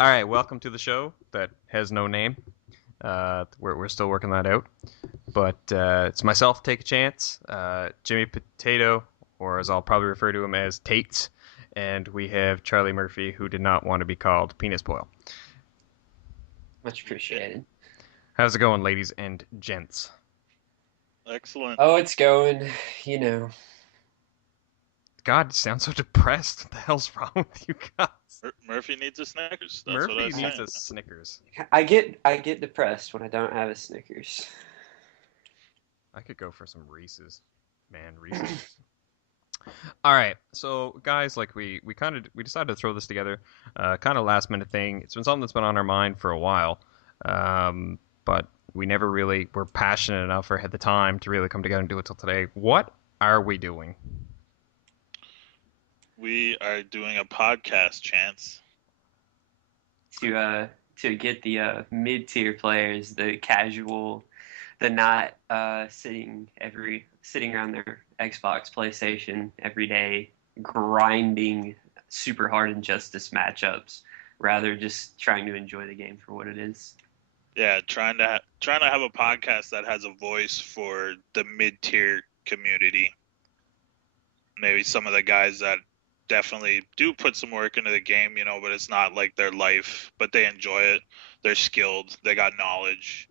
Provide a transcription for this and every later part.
All right, welcome to the show that has no name. We're still working that out. But it's myself, Take a Chance, Jimmy Potato, or as I'll probably refer to him as Tates, and we have Charlie Murphy, who did not want to be called Penis Boil. Much appreciated. How's it going, ladies and gents? Excellent. Oh, it's going, you know. God, you sound so depressed. What the hell's wrong with you guys? Murphy needs a Snickers. That's Murphy what I was needs saying. a Snickers. I get depressed when I don't have a Snickers. I could go for some Reese's. Man, Reese's. All right, so guys, like we decided to throw this together, kind of last minute thing. It's been something that's been on our mind for a while, but we never really were passionate enough or had the time to really come together and do it till today. What are we doing? We are doing a podcast, Chance. To get the mid-tier players, the casual, the not sitting around their Xbox, PlayStation every day, grinding super hard injustice matchups, rather just trying to enjoy the game for what it is. Yeah, trying to have a podcast that has a voice for the mid-tier community. Maybe some of the guys that definitely do put some work into the game, but it's not like their life, but they enjoy it. They're skilled. They got knowledge.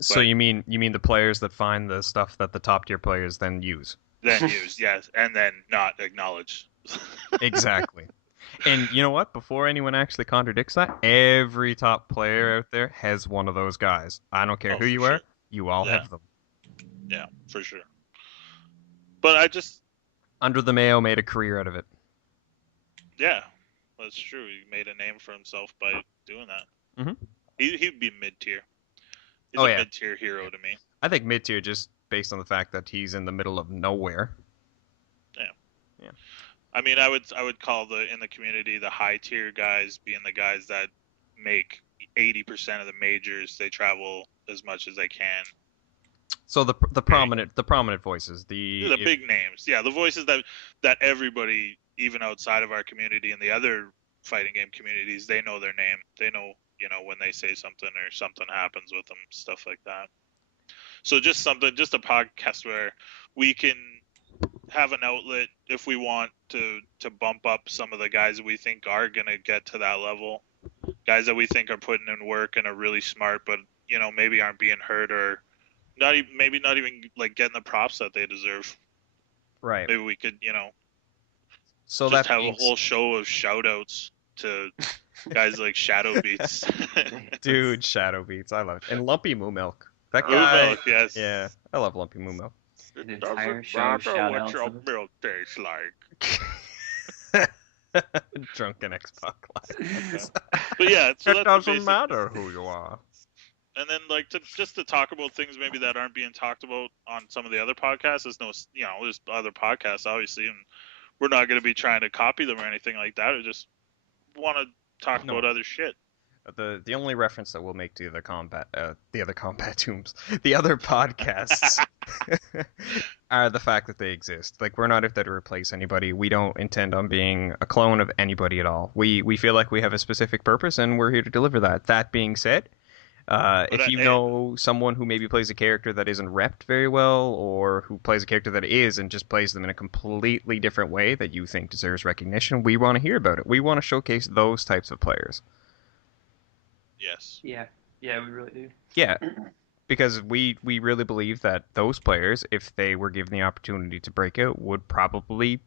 So But- you mean the players that find the stuff that the top tier players then use? Then use, yes, and then not acknowledge. Exactly. And you know what? Before anyone actually contradicts that, every top player out there has one of those guys. I don't care Oh, who you for are, sure. you all Yeah. have them. Yeah, for sure. But I just, Under the Mayo made a career out of it. yeah, that's true. He made a name for himself by doing that. Mhm. He'd be mid-tier. He's Oh, a yeah. mid-tier hero to me. I think mid tier just based on the fact that he's in the middle of nowhere. I mean, I would call in the community the high tier guys being the guys that make 80% of the majors. They travel as much as they can. So the prominent voices, The big names, yeah, the voices that everybody, even outside of our community and the other fighting game communities, they know their name. They know, when they say something or something happens with them, stuff like that. So just a podcast where we can have an outlet if we want to bump up some of the guys that we think are going to get to that level, guys that we think are putting in work and are really smart, but maybe aren't being heard or not even like getting the props that they deserve. right. Maybe we could So just that have a being whole show of shout outs to guys like Shadow Beats. dude, Shadow Beats, I love it. And Lumpy Moo Milk. That Moo guy. Milk, yes. Yeah, I love Lumpy Moo Milk. An entire show of shout-outs your of it. milk tastes like. Drunken Xbox Live. But yeah, so It that's doesn't basic. matter who you are. And then to talk about things maybe that aren't being talked about on some of the other podcasts. There's other podcasts obviously, and we're not going to be trying to copy them or anything like that. We just want to talk No. about other shit. The only reference that we'll make to the other combat tombs, the other podcasts, are the fact that they exist. Like, we're not out there to replace anybody. We don't intend on being a clone of anybody at all. We feel like we have a specific purpose, and we're here to deliver that. That being said, if you know someone who maybe plays a character that isn't repped very well, or who plays a character that is and just plays them in a completely different way that you think deserves recognition, we want to hear about it. We want to showcase those types of players. Yes. Yeah, we really do. Yeah, because we really believe that those players, if they were given the opportunity to break out, would probably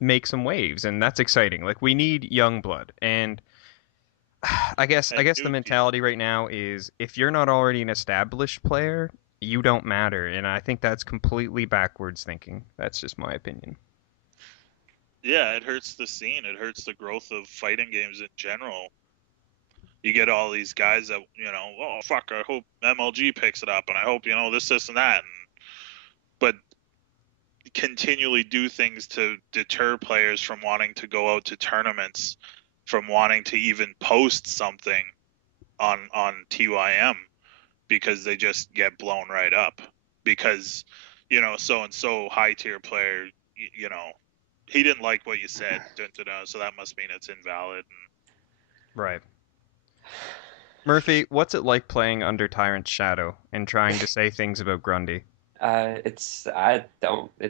make some waves, and that's exciting. Like, we need young blood, and I guess And the new mentality right now is if you're not already an established player, you don't matter, and I think that's completely backwards thinking. That's just my opinion. Yeah, it hurts the scene. It hurts the growth of fighting games in general. You get all these guys that, oh, fuck, I hope MLG picks it up, and I hope, this, and that. But continually do things to deter players from wanting to go out to tournaments, from wanting to even post something on TYM, because they just get blown right up. Because, so-and-so high-tier player, he didn't like what you said, so that must mean it's invalid. Right. Murphy, what's it like playing under Tyrant's shadow and trying to say things about Grundy? It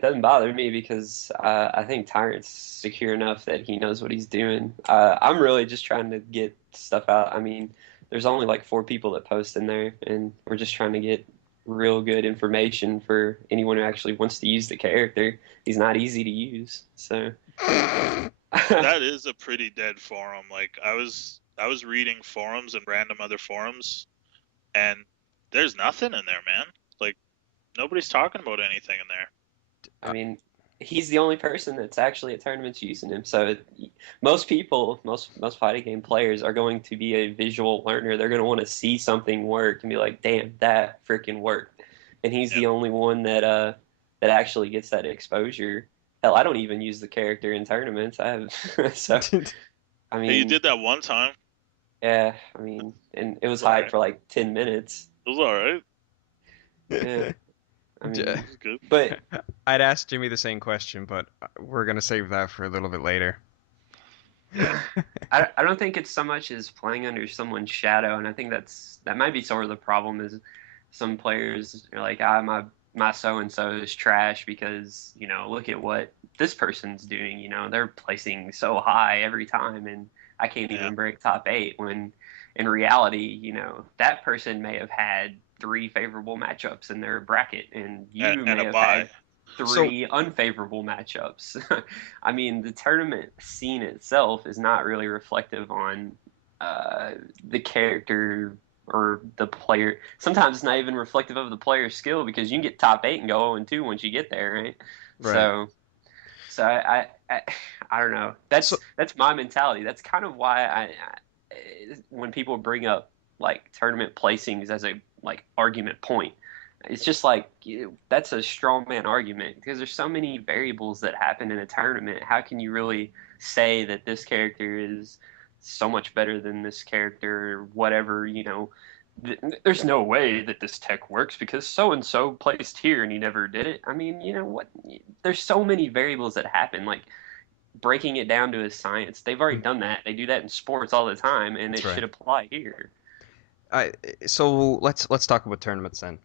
doesn't bother me because I think Tyrant's secure enough that he knows what he's doing. I'm really just trying to get stuff out. I mean, there's only like 4 people that post in there, and we're just trying to get real good information for anyone who actually wants to use the character. He's not easy to use, so. That is a pretty dead forum. Like I was reading forums and random other forums, and there's nothing in there, man. Like nobody's talking about anything in there. I mean, he's the only person that's actually at tournaments using him. So most people, most fighting game players are going to be a visual learner. They're going to want to see something work and be like, "Damn, that freaking worked." And he's Yeah. the only one that actually gets that exposure. Hell, I don't even use the character in tournaments. I have so I Hey, you mean, did that one time. yeah, I mean, and it was It's all hype right. for like 10 minutes. It was all right. Yeah, I Yeah. mean, It was good. but I'd ask Jimmy the same question, but we're gonna save that for a little bit later. I don't think it's so much as playing under someone's shadow, and I think that might be sort of the problem is some players are like, my so and so is trash because look at what this person's doing. They're placing so high every time, and I can't Yeah. even break top 8. When in reality, that person may have had 3 favorable matchups in their bracket, and you And may a have bye. had So 3 unfavorable matchups. I mean, the tournament scene itself is not really reflective on the character or the player. Sometimes it's not even reflective of the player's skill because you can get top 8 and go 0-2 once you get there, right? right. So I don't know. So That's my mentality. That's kind of why when people bring up like tournament placings as a like argument point, it's just like that's a strong man argument because there's so many variables that happen in a tournament. How can you really say that this character is so much better than this character or whatever, there's no way that this tech works because so and so placed here and he never did it. I mean, you know what? There's so many variables that happen. Like breaking it down to a science, they've already done that. They do that in sports all the time, and that's it right. should apply here. I so let's talk about tournaments then.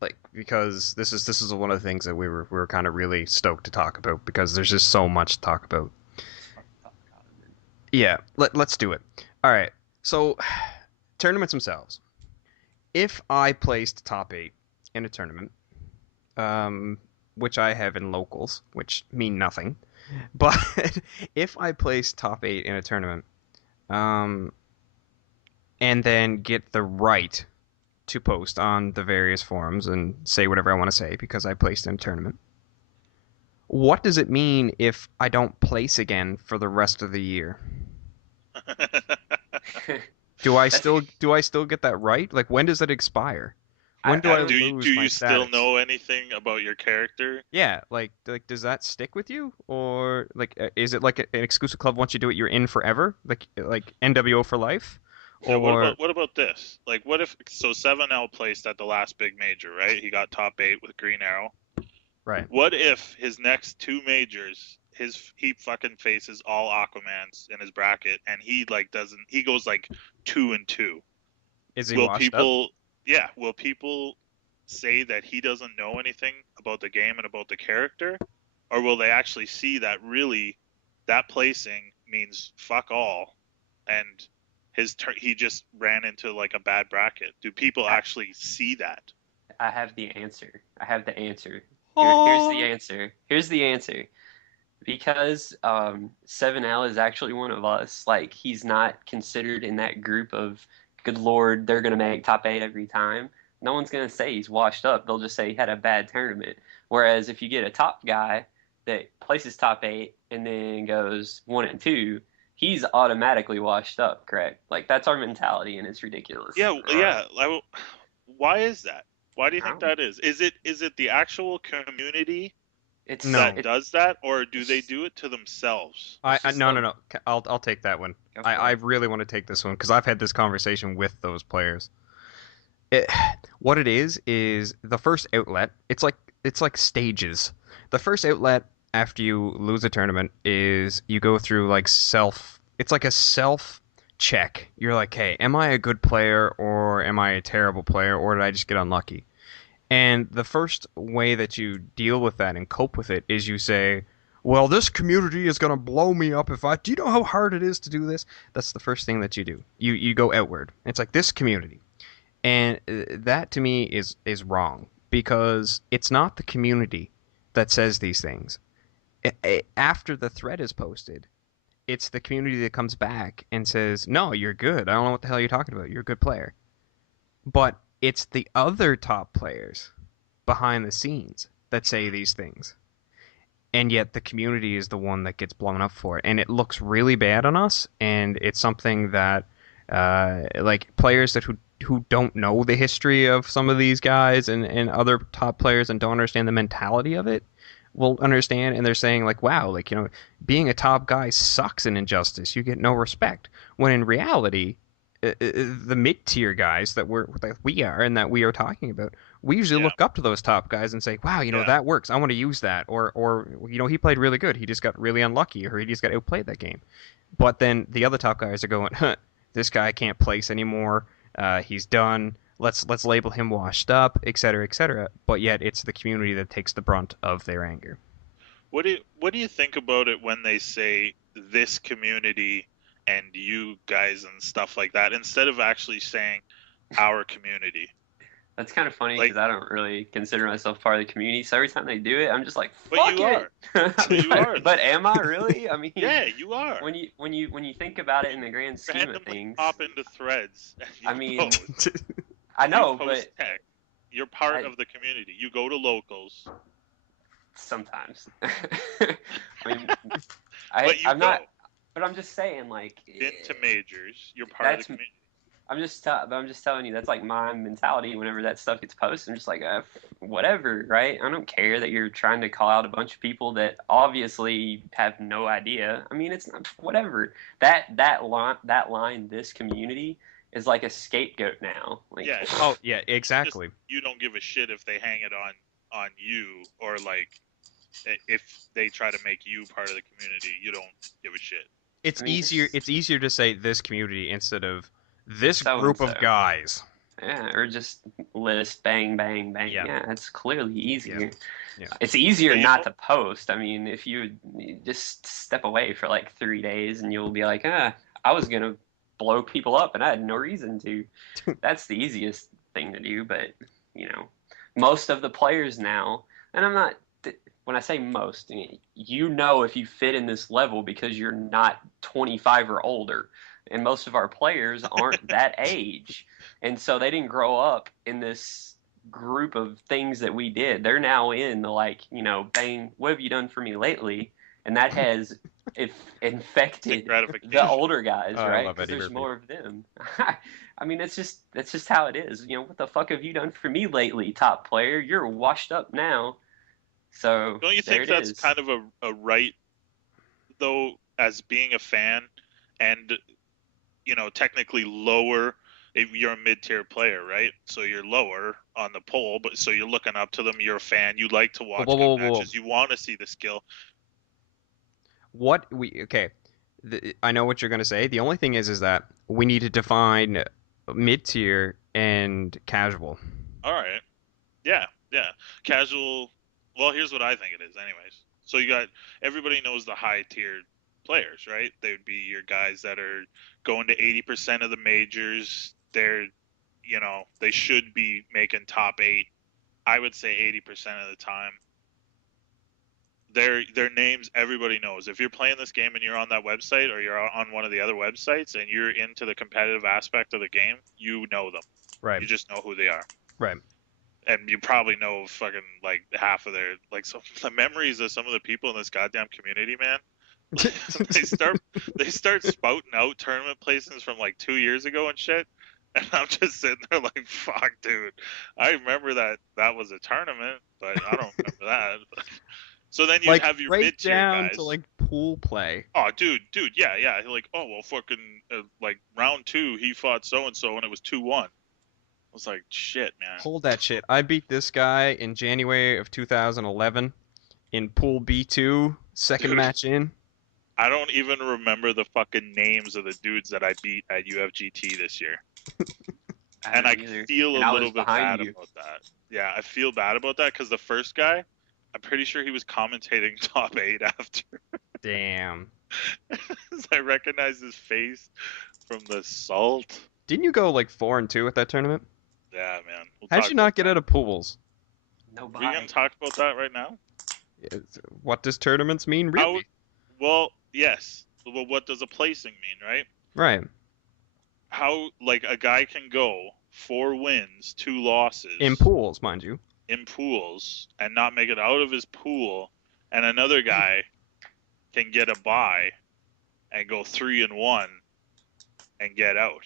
Like because this is one of the things that we were kind of really stoked to talk about because there's just so much to talk about. Yeah, let's do it. All right. So tournaments themselves. If I placed top 8 in a tournament, which I have in locals, which mean nothing, but if I place top 8 in a tournament, um, and then get the right to post on the various forums and say whatever I want to say because I placed in a tournament. What does it mean if I don't place again for the rest of the year? Do I That's still get that right? Like when does it expire? When do I do lose you my still status? know anything about your character? Yeah, like does that stick with you or like is it like an exclusive club once you do it you're in forever? Like NWO for life? Yeah, Or what about this? Like what if 7L placed at the last big major, right? He got top 8 with Green Arrow. right. What if his next 2 majors he fucking faces all Aquamans in his bracket and he like doesn't he goes like 2-2. Is he Will washed up? people say that he doesn't know anything about the game and about the character, or will they actually see that really that placing means fuck all and he just ran into like a bad bracket? Do people I, actually see that? I have the answer. I have the answer. Here's the Oh. answer. Here's the answer. Because 7L is actually one of us. Like he's not considered in that group of good lord, they're gonna make top 8 every time. No one's gonna say he's washed up. They'll just say he had a bad tournament. Whereas if you get a top guy that places top 8 and then goes 1-2, he's automatically washed up. Correct? Like that's our mentality, and it's ridiculous. Yeah. Why is that? Why do you I think don't- that is? Is it the actual community It's No. that does that, or do they do it to themselves? It's I just no the- no no. I'll take that one. Go for I it. really want to take this one because I've had this conversation with those players. It, what it is the first outlet. It's like stages. The first outlet after you lose a tournament is you go through like self. It's like a self check. You're like, hey, am I a good player or am I a terrible player or did I just get unlucky? And the first way that you deal with that and cope with it is you say, well, this community is going to blow me up if I... Do you know how hard it is to do this? That's the first thing that you do. You go outward. It's like this community. And that to me is wrong because it's not the community that says these things. After the thread is posted, it's the community that comes back and says, no, you're good. I don't know what the hell you're talking about. You're a good player. But it's the other top players behind the scenes that say these things. And yet the community is the one that gets blown up for it. And it looks really bad on us. And it's something that, like, players that who don't know the history of some of these guys and other top players and don't understand the mentality of it will understand. And they're saying, like, wow, like, being a top guy sucks in Injustice. You get no respect. When in reality, the mid-tier guys that we are and that we are talking about, we usually look up to those top guys and say, wow, that works. I want to use that. Or he played really good. He just got really unlucky or he just got outplayed that game. But then the other top guys are going, this guy can't place anymore. He's done. Let's label him washed up, et cetera, et cetera. But yet it's the community that takes the brunt of their anger. What do you think about it when they say this community and you guys and stuff like that, instead of actually saying our community? That's kind of funny because I don't really consider myself part of the community. So every time they do it, I'm just like, fuck but you it. Are. You are. But am I really? I mean, yeah, you are. When you think about it in the grand scheme of things, pop into threads. I mean, I know, but tech. You're part of the community. You go to locals. Sometimes. I mean, I'm not. But I'm just saying, like, into majors, you're part of the community. I'm just telling you, that's like my mentality. Whenever that stuff gets posted, I'm just like, whatever, right? I don't care that you're trying to call out a bunch of people that obviously have no idea. I mean, it's not whatever. That line, this community is like a scapegoat now. Like, yeah. Oh yeah, exactly. You don't give a shit if they hang it on you, or like if they try to make you part of the community, you don't give a shit. It's easier to say this community instead of this group of guys. Yeah, or just list bang bang bang. Yeah, it's clearly easier. Yeah. It's easier not to post. I mean, if you just step away for like 3 days and you'll be like, I was gonna blow people up and I had no reason to. That's the easiest thing to do. But most of the players now, and I'm not. When I say most, if you fit in this level because you're not 25 or older. And most of our players aren't that age. And so they didn't grow up in this group of things that we did. They're now in the bang, what have you done for me lately? And that has infected the older guys, right? Because there's more of them. I mean, that's just how it is. What the fuck have you done for me lately, top player? You're washed up now. So don't you think that's kind of a right, though, as being a fan, and technically lower if you're a mid-tier player, right? So you're lower on the poll, but so you're looking up to them. You're a fan. You like to watch matches. You want to see the skill. I know what you're going to say. The only thing is that we need to define mid-tier and casual. All right. Yeah. Casual. Well, here's what I think it is anyways. So you got, everybody knows the high-tiered players, right? They would be your guys that are going to 80% of the majors. They're, they should be making top 8. I would say 80% of the time. Their names everybody knows. If you're playing this game and you're on that website or you're on one of the other websites and you're into the competitive aspect of the game, you know them. Right. You just know who they are. Right. And you probably know fucking like half of their, like, some the memories of some of the people in this goddamn community, man. they start spouting out tournament placements from like 2 years ago and shit, and I'm just sitting there like, fuck, dude, I remember that was a tournament, but I don't remember that. So then you have your mid-tier down guys to like pool play. Oh, dude, yeah, like, oh well, fucking like round 2 he fought so and so and it was 2-1. I was like, shit, man. Hold that shit. I beat this guy in January of 2011 in Pool B2, second match in. I don't even remember the fucking names of the dudes that I beat at UFGT this year. And I feel a little bit bad about that. Yeah, I feel bad about that because the first guy, I'm pretty sure he was commentating top 8 after. Damn. I recognize his face from the salt. Didn't you go like 4-2 at that tournament? Yeah, man. How'd you not get out of pools? Nobody. Are we gonna talk about that right now? What does tournaments mean, really? Well, yes. Well, what does a placing mean, right? Right. How, like, a guy can go 4 wins, 2 losses. In pools, mind you. In pools, and not make it out of his pool, and another guy can get a bye and go 3-1 and get out.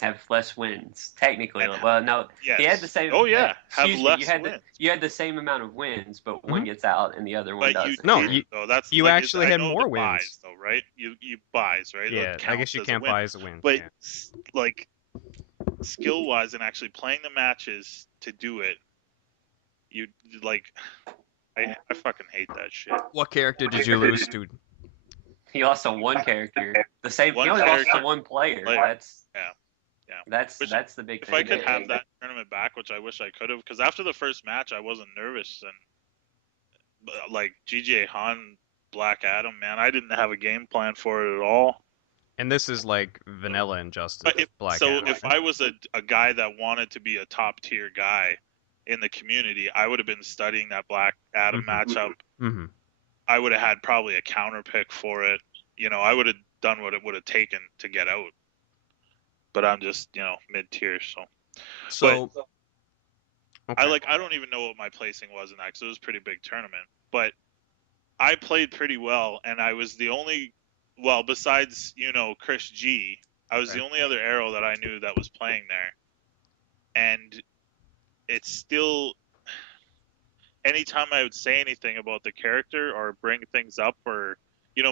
Have less wins, technically. Well, no, yes. He had the same. Oh yeah, have less wins. You had the same amount of wins, but one gets out and the other one doesn't. You actually had more wins, buys, though, right? You buys, right? Yeah, I guess you can't buy as a win. But like skill wise and actually playing the matches to do it, you like. I fucking hate that shit. What character did you lose to? He lost to one character. The same. He only lost to one player. That's the big thing. If I could have that tournament back, which I wish I could have, because after the first match I wasn't nervous, and like GJ Han, Black Adam, man, I didn't have a game plan for it at all. And this is like vanilla Injustice. If I was a guy that wanted to be a top tier guy in the community, I would have been studying that Black Adam matchup. Mm-hmm. I would have had probably a counter pick for it. You know, I would have done what it would have taken to get out. But I'm just, mid tier, so. Okay. I don't even know what my placing was in that because it was a pretty big tournament. But I played pretty well, and I was the only, besides Chris G, I was the only other arrow that I knew that was playing there. And it's still, anytime I would say anything about the character or bring things up or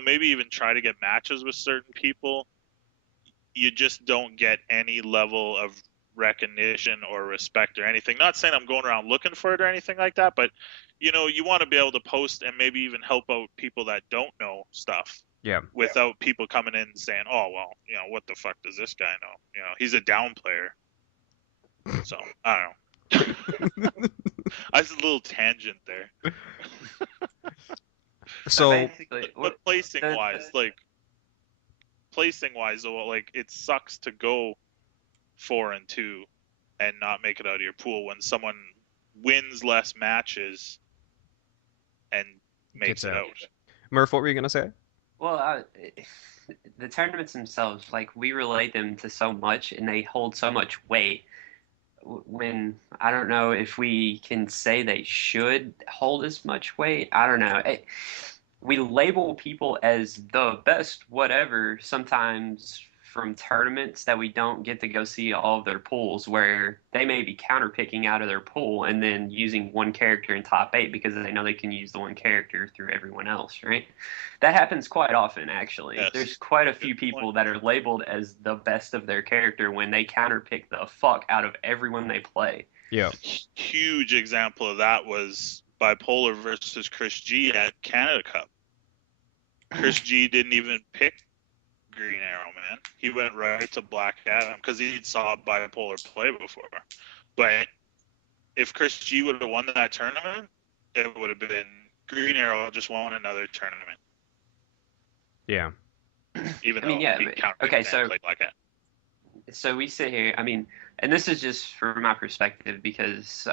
maybe even try to get matches with certain people, you just don't get any level of recognition or respect or anything. Not saying I'm going around looking for it or anything like that, but you want to be able to post and maybe even help out people that don't know stuff. Yeah. Without people coming in and saying, "Oh, well, what the fuck does this guy know? He's a down player." So I don't know. I was a little tangent there. So basically, but placing wise, it sucks to go 4-2 and not make it out of your pool when someone wins less matches and makes it out. Murph, what were you gonna say? Well, the tournaments themselves, we relate them to so much, and they hold so much weight. When I don't know if we can say they should hold as much weight. I don't know. We label people as the best whatever sometimes from tournaments that we don't get to go see all of their pools, where they may be counterpicking out of their pool and then using one character in top 8 because they know they can use the one character through everyone else, right? That happens quite often, actually. Yes. There's quite a few people that are labeled as the best of their character when they counterpick the fuck out of everyone they play. Yeah. Huge example of that was Bipolar versus Chris G at Canada Cup. Chris G didn't even pick Green Arrow, man. He went right to Black Adam because he saw Bipolar play before. But if Chris G would have won that tournament, it would have been Green Arrow just won another tournament. Yeah. Even though he played Black Adam. So we sit here, and this is just from my perspective because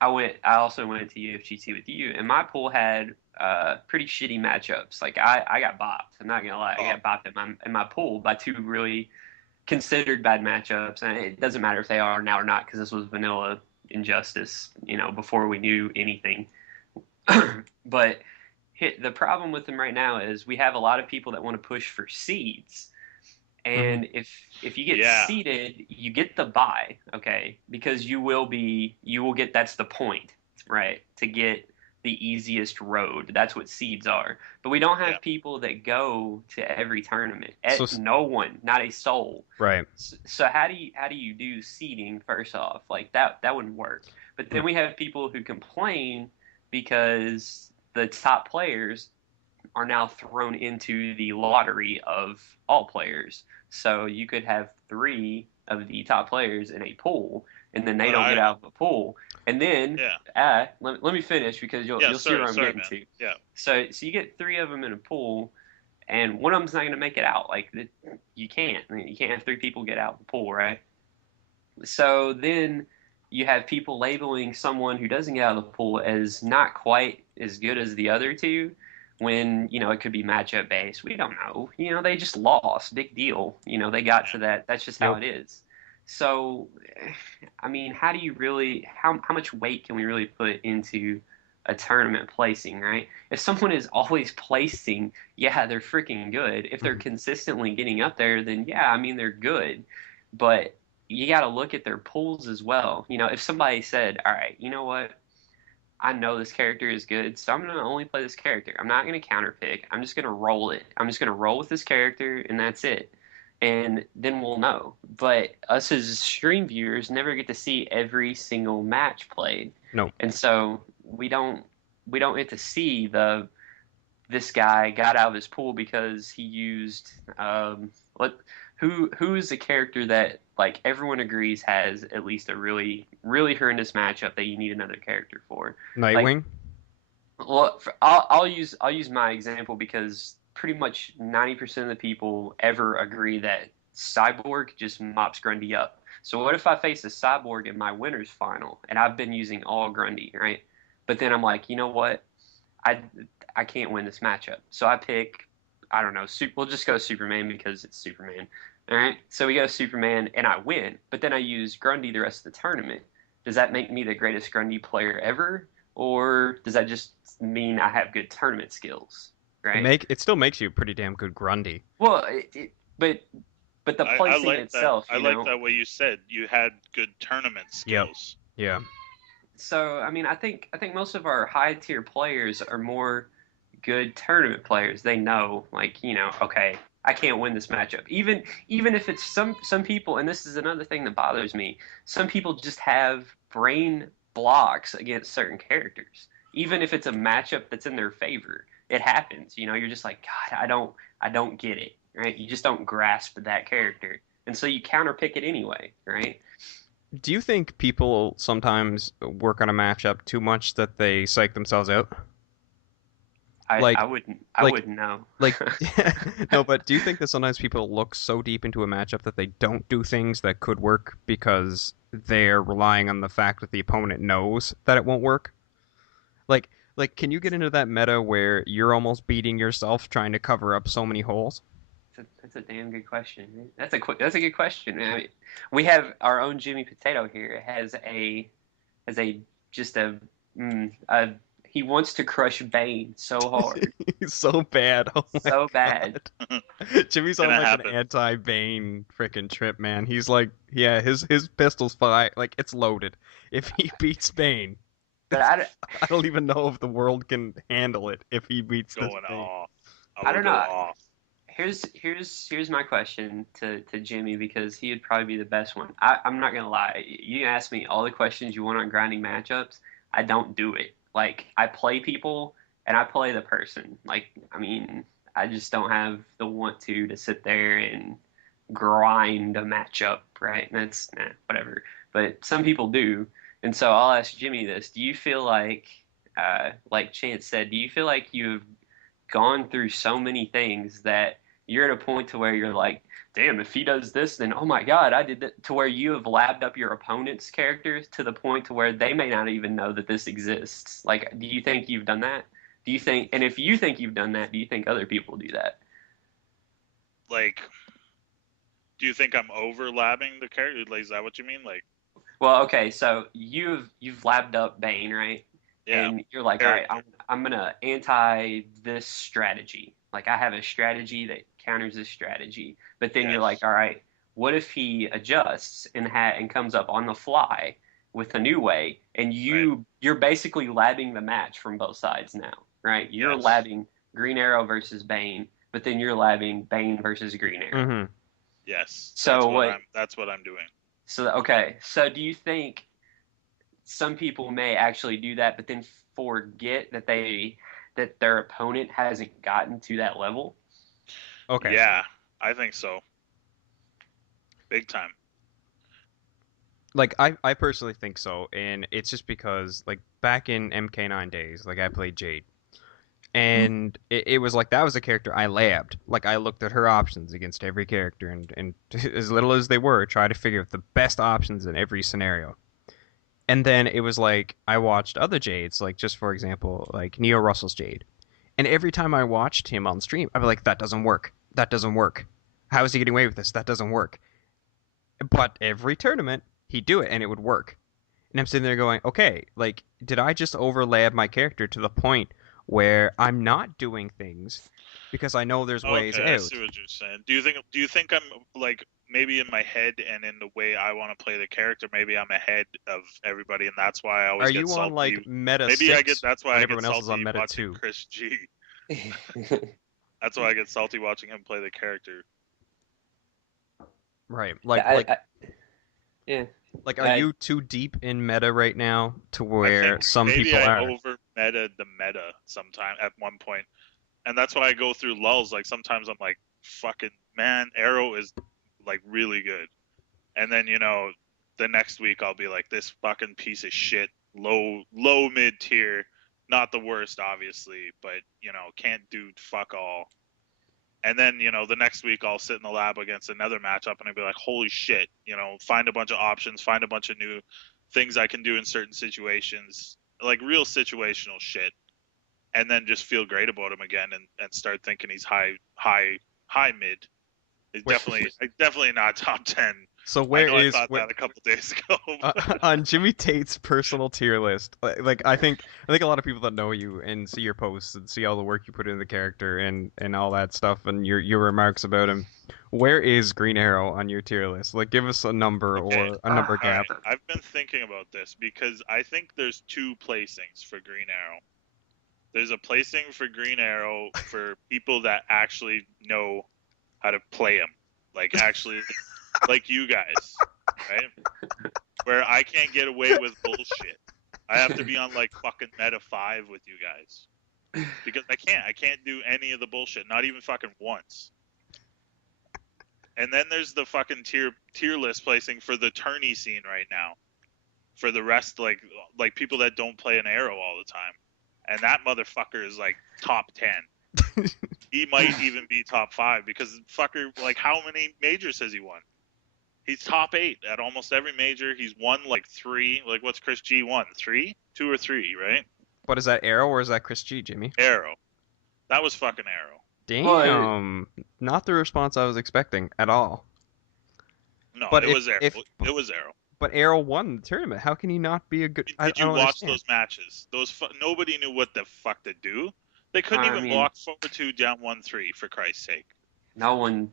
I also went to UFGT with you, and my pool had pretty shitty matchups. I got bopped. I'm not gonna lie, I got bopped in my pool by 2 really considered bad matchups, and it doesn't matter if they are now or not because this was vanilla Injustice, before we knew anything. But the problem with them right now is we have a lot of people that want to push for seeds. And if you get seeded, you get the bye, okay? Because you will get, that's the point, right? To get the easiest road. That's what seeds are. But we don't have people that go to every tournament. No one, not a soul. Right. So how do you do seeding first off? That wouldn't work. But then we have people who complain because the top players are now thrown into the lottery of all players. So you could have 3 of the top players in a pool, and then they don't get out of the pool. And then, let me finish because you'll see where I'm getting to. Yeah. So you get 3 of them in a pool, and one of them's not going to make it out. Like, you can't. I mean, you can't have 3 people get out of the pool, right? So then you have people labeling someone who doesn't get out of the pool as not quite as good as the other 2, when, it could be matchup based. We don't know. They just lost. Big deal. They got to that. That's just how it is. So, I mean, how do you really, how much weight can we really put into a tournament placing, right? If someone is always placing, yeah, they're freaking good. If they're consistently getting up there, then yeah, I mean, they're good. But you got to look at their pools as well. If somebody said, all right, you know what? I know this character is good, so I'm going to only play this character. I'm not going to counterpick. I'm just going to roll it. I'm just going to roll with this character, and that's it. And then we'll know. But us as stream viewers never get to see every single match played. No. And so we don't get to see this guy got out of his pool because he used who is the character that, like, everyone agrees has at least a really, really horrendous matchup that you need another character for? Nightwing? Well, I'll use my example because pretty much 90% of the people ever agree that Cyborg just mops Grundy up. So what if I face a Cyborg in my winners final and I've been using all Grundy, right? But then I'm like, you know what? I can't win this matchup. So I pick, I don't know, we'll just go Superman because it's Superman. All right? So we go Superman and I win, but then I use Grundy the rest of the tournament. Does that make me the greatest Grundy player ever? Or does that just mean I have good tournament skills? Right? It still makes you a pretty damn good Grundy. Well, but the placing itself. I like that way you said you had good tournament skills. Yep. Yeah. So I mean, I think most of our high tier players are more good tournament players. They know, like, okay, I can't win this matchup. Even if it's some people, and this is another thing that bothers me. Some people just have brain blocks against certain characters, even if it's a matchup that's in their favor. It happens, you're just like, God, I don't get it, right? You just don't grasp that character. And so you counterpick it anyway, right? Do you think people sometimes work on a matchup too much that they psych themselves out? I wouldn't know. Like, no, but do you think that sometimes people look so deep into a matchup that they don't do things that could work because they're relying on the fact that the opponent knows that it won't work? Like, can you get into that meta where you're almost beating yourself trying to cover up so many holes? That's a damn good question. That's a good question. I mean, we have our own Jimmy Potato here. Has a he wants to crush Bane so hard. He's so bad. Oh my so bad. Jimmy's on like an anti-Bane freaking trip, man. He's like, yeah, his pistol's fire, like, it's loaded. If he beats Bane, but I don't even know if the world can handle it if he beats this Bane. I don't know. Here's my question to Jimmy, because he would probably be the best one. I'm not gonna lie. You can ask me all the questions you want on grinding matchups. I don't do it. Like, I play people and I play the person. Like, I mean, I just don't have the want to sit there and grind a matchup, right? And that's whatever. But some people do. And so I'll ask Jimmy this. Do you feel like Chance said, do you feel like you've gone through so many things that you're at a point to where you're like, damn, if he does this, then oh my God, I did that, to where you have labbed up your opponent's characters to the point to where they may not even know that this exists? Like, do you think you've done that? Do you think, and if you think you've done that, do you think other people do that? Like, do you think I'm overlapping the character? Like, is that what you mean? Like, well, okay, so you've labbed up Bane, right? Yeah. And you're like, all right, I'm gonna anti this strategy. Like, I have a strategy that counters this strategy. But then you're like, all right, what if he adjusts and comes up on the fly with a new way, and you're basically labbing the match from both sides now, right? You're labbing Green Arrow versus Bane, but then you're labbing Bane versus Green Arrow. Mm-hmm. Yes. So that's what I'm doing. So okay, so do you think some people may actually do that, but then forget that they that their opponent hasn't gotten to that level. Okay. Yeah, I think so. Big time. Like I personally think so, and it's just because like back in MK9 days, like I played Jade, and it was like that was a character I labbed. Like I looked at her options against every character, and as little as they were, try to figure out the best options in every scenario. And then it was like I watched other Jades, like just for example, like Neo Russell's Jade, and every time I watched him on stream, I'd be like, that doesn't work. That doesn't work. How is he getting away with this? That doesn't work. But every tournament, he'd do it, and it would work. And I'm sitting there going, okay, like, did I just overlap my character to the point where I'm not doing things because I know there's ways Okay, I out? see what you're saying. Do you think I'm like maybe in my head and in the way I want to play the character, maybe I'm ahead of everybody, and that's why I always Are get you salty. on like meta Maybe 6 that's why when I get everyone else is on salty meta watching 2? Chris G. That's why I get salty watching him play the character. Right. Yeah. Like, are you too deep in meta right now to I where think some maybe people I are? over meta the meta sometime at one point, and that's why I go through lulls. Like sometimes I'm like, fucking man, Arrow is like really good, and then the next week I'll be like, this fucking piece of shit, low mid tier, not the worst obviously, but can't do fuck all. And then, the next week I'll sit in the lab against another matchup and I'll be like, holy shit, find a bunch of options, find a bunch of new things I can do in certain situations, like real situational shit. And then just feel great about him again and start thinking he's high mid. He's definitely not top 10. So I where know I is thought that a couple days ago. on Jimmy Tate's personal tier list? Like I think a lot of people that know you and see your posts and see all the work you put into the character and all that stuff and your remarks about him. Where is Green Arrow on your tier list? Like, give us a number or a number gap. Right. I've been thinking about this because I think there's two placings for Green Arrow. There's a placing for Green Arrow for people that actually know how to play him, like actually, like you guys, right? Where I can't get away with bullshit. I have to be on like fucking meta 5 with you guys because I can't do any of the bullshit, not even fucking once. And then there's the fucking tier list placing for the tourney scene right now, for the rest like people that don't play an Arrow all the time, and that motherfucker is like top 10. He might even be top 5 because fucker, like how many majors has he won? He's top 8 at almost every major. He's won like 3. Like what's Chris G won? 3? 2 or 3, right? But is that Arrow or is that Chris G, Jimmy? Arrow. That was fucking Arrow. Damn, Well, not the response I was expecting at all. No, But it was Arrow. if It was Arrow. but Arrow won the tournament. How can he not be a good? Did you I don't watch understand. those matches? Nobody knew what the fuck to do. They couldn't I even mean- block forward 2 down 1-3 for Christ's sake. No one.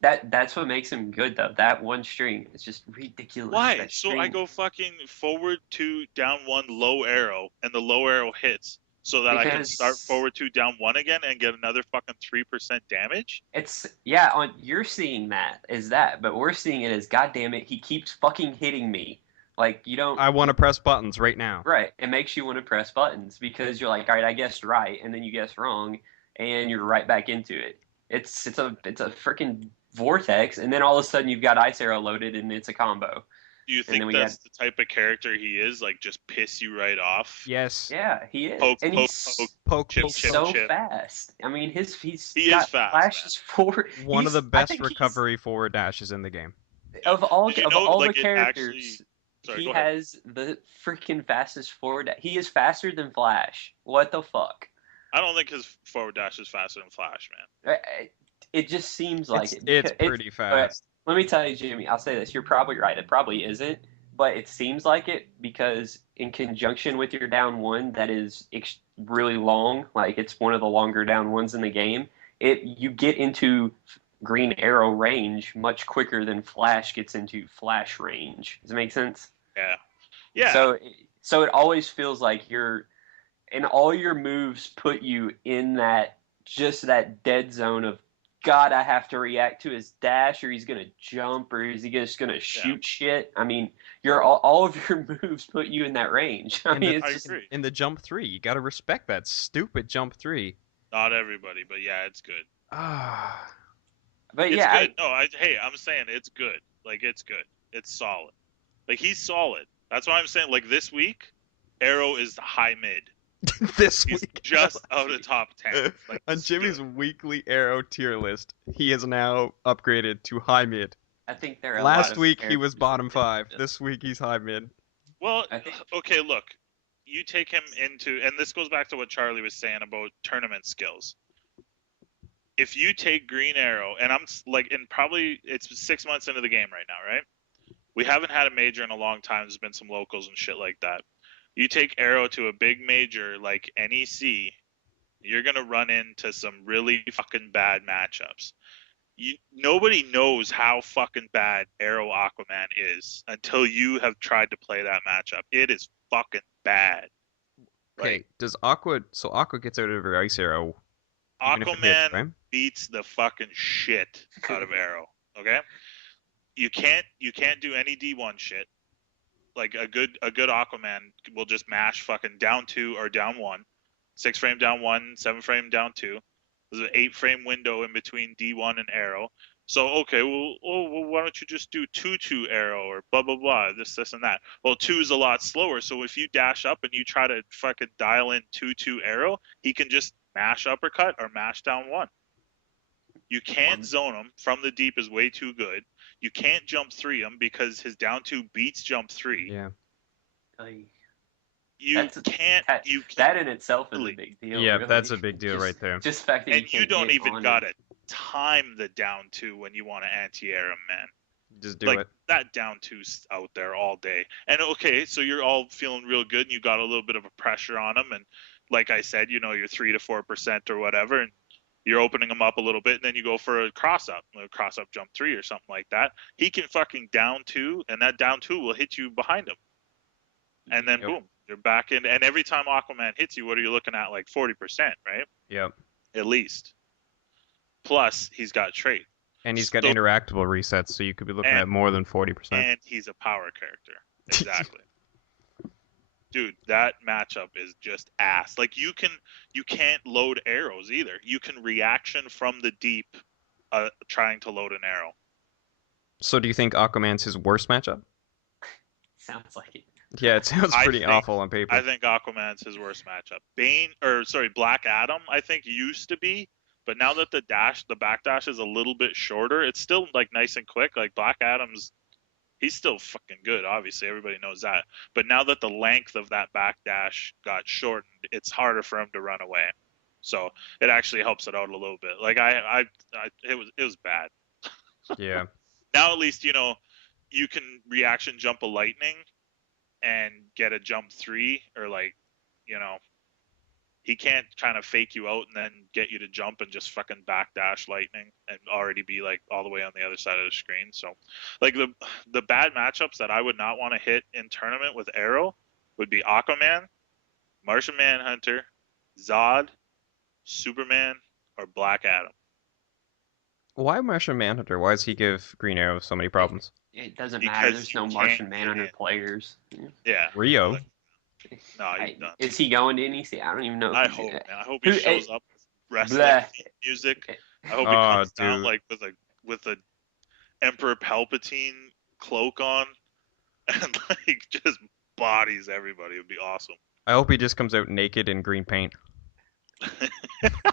That's what makes him good though. That one string, it's just ridiculous. Why? That So I string. go fucking forward 2 down 1 low arrow, and the low arrow hits, so that I can Because- start forward 2 down 1 again and get another fucking 3% damage. It's on you're seeing that as that, but we're seeing it as goddamn it, he keeps fucking hitting me. Like you don't. I want to press buttons right now. Right. It makes you want to press buttons because you're like, all right, I guessed right, and then you guess wrong, and you're right back into it. It's a freaking vortex, and then all of a sudden you've got Ice Arrow loaded, and it's a combo. Do you And think then we that's the type of character he is? Like, just piss you right off? Yes. Yeah, he is, Poke, and poke, he's poke. Poke, Chip, poke, chip, poke. so chip. fast. I mean, he He got is fast, flashes forward. One of the I best think he's- recovery forward dashes in the game. of all Did you of know, all like, the it characters. actually- Sorry, He go ahead. has the freaking fastest forward. He is faster than Flash. What the fuck? I don't think his forward dash is faster than Flash, man. It just seems like It's it. pretty fast. Let me tell you, Jimmy. I'll say this. You're probably right. It probably isn't, but it seems like it because in conjunction with your down one, that is really long. Like it's one of the longer down ones in the game. You get into Green Arrow range much quicker than Flash gets into Flash range. Does it make sense? Yeah. Yeah. So it always feels like and all your moves put you in that dead zone of God, I have to react to his dash, or he's gonna jump, or is he just gonna shoot shit? I mean, all of your moves put you in that range. I mean, it's I just agree. In the jump 3, you gotta respect that stupid jump 3. Not everybody, but yeah, it's good. Ah, but It's yeah, good. I'm saying it's good. Like, it's good. It's solid. Like, he's solid. That's why I'm saying, like, this week, Arrow is high mid. this He's week. just out of top 10. Like, On Jimmy's weekly Arrow tier list, he is now upgraded to high mid. I think there are a lot Last of week he was characters bottom that 5. fit. This week he's high mid. Well, I think- okay, look. You take him into, and this goes back to what Charlie was saying about tournament skills. If you take Green Arrow, and I'm like, and probably it's 6 months into the game right now, right? We haven't had a major in a long time. There's been some locals and shit like that. You take Arrow to a big major like NEC, you're gonna run into some really fucking bad matchups. Nobody knows how fucking bad Arrow Aquaman is until you have tried to play that matchup. It is fucking bad. Okay, Like, does Aqua... So Aqua gets out of her Ice Arrow, even if it Aquaman hits, right? beats the fucking shit out of Arrow. Okay, you can't do any D1 shit. Like a good Aquaman will just mash fucking down 2 or down 1, 6 frame down 1, 7 frame down 2. There's an 8 frame window in between D1 and Arrow. So okay, well, why don't you just do 2-2 Arrow or blah blah blah, this and that. Well, 2 is a lot slower, so if you dash up and you try to fucking dial in 2-2 Arrow, he can just mash uppercut or mash down 1. You can't zone him from the deep is way too good. You can't jump 3 him because his down 2 beats jump 3. Yeah. like, You can't. that in itself is a big deal. Yeah, really. that's a big deal Just- right there. Just the fact that And you can't don't hit even on gotta it. time the down 2 when you want to anti-air him, man. Just do Like, it. that down 2's out there all day. And okay, so you're all feeling real good and you got a little bit of a pressure on him. And like I said, you're 3 to 4% or whatever. And you're opening him up a little bit. And then you go for a cross up jump 3 or something like that. He can fucking down 2, and that down 2 will hit you behind him. And then boom, you're back in. And every time Aquaman hits you, what are you looking at? Like 40%, right? Yep. At least. Plus, he's got trait. And he's got So- interactable resets, so you could be looking and- at more than 40%. And he's a power character. Exactly. Dude, that matchup is just ass. Like, you can't load arrows either. You can reaction from the deep trying to load an arrow. So do you think Aquaman's his worst matchup? Sounds like it. Yeah, it sounds I pretty think- awful on paper. I think Aquaman's his worst matchup. Black Adam, I think used to be, but now that the backdash is a little bit shorter, it's still like nice and quick. Like Black Adam's, he's still fucking good. Obviously, everybody knows that. But now that the length of that backdash got shortened, it's harder for him to run away. So it actually helps it out a little bit. Like it was bad. Yeah. Now at least you can reaction jump a lightning and get a jump 3, or he can't kind of fake you out and then get you to jump and just fucking backdash lightning and already be like all the way on the other side of the screen. So like the bad matchups that I would not want to hit in tournament with Arrow would be Aquaman, Martian Manhunter, Zod, Superman, or Black Adam. Why Martian Manhunter? Why does he give Green Arrow so many problems? It doesn't Because matter. There's you no can't Martian get Manhunter in. players. Yeah. Rio. No, he's done. Is he going to NEC? I don't even know. I hope, man. I hope he Who- shows up with wrestling Bleh. theme music. I hope he Oh, comes down dude. like with a Emperor Palpatine cloak on and like just bodies everybody. It would be awesome. I hope he just comes out naked in green paint.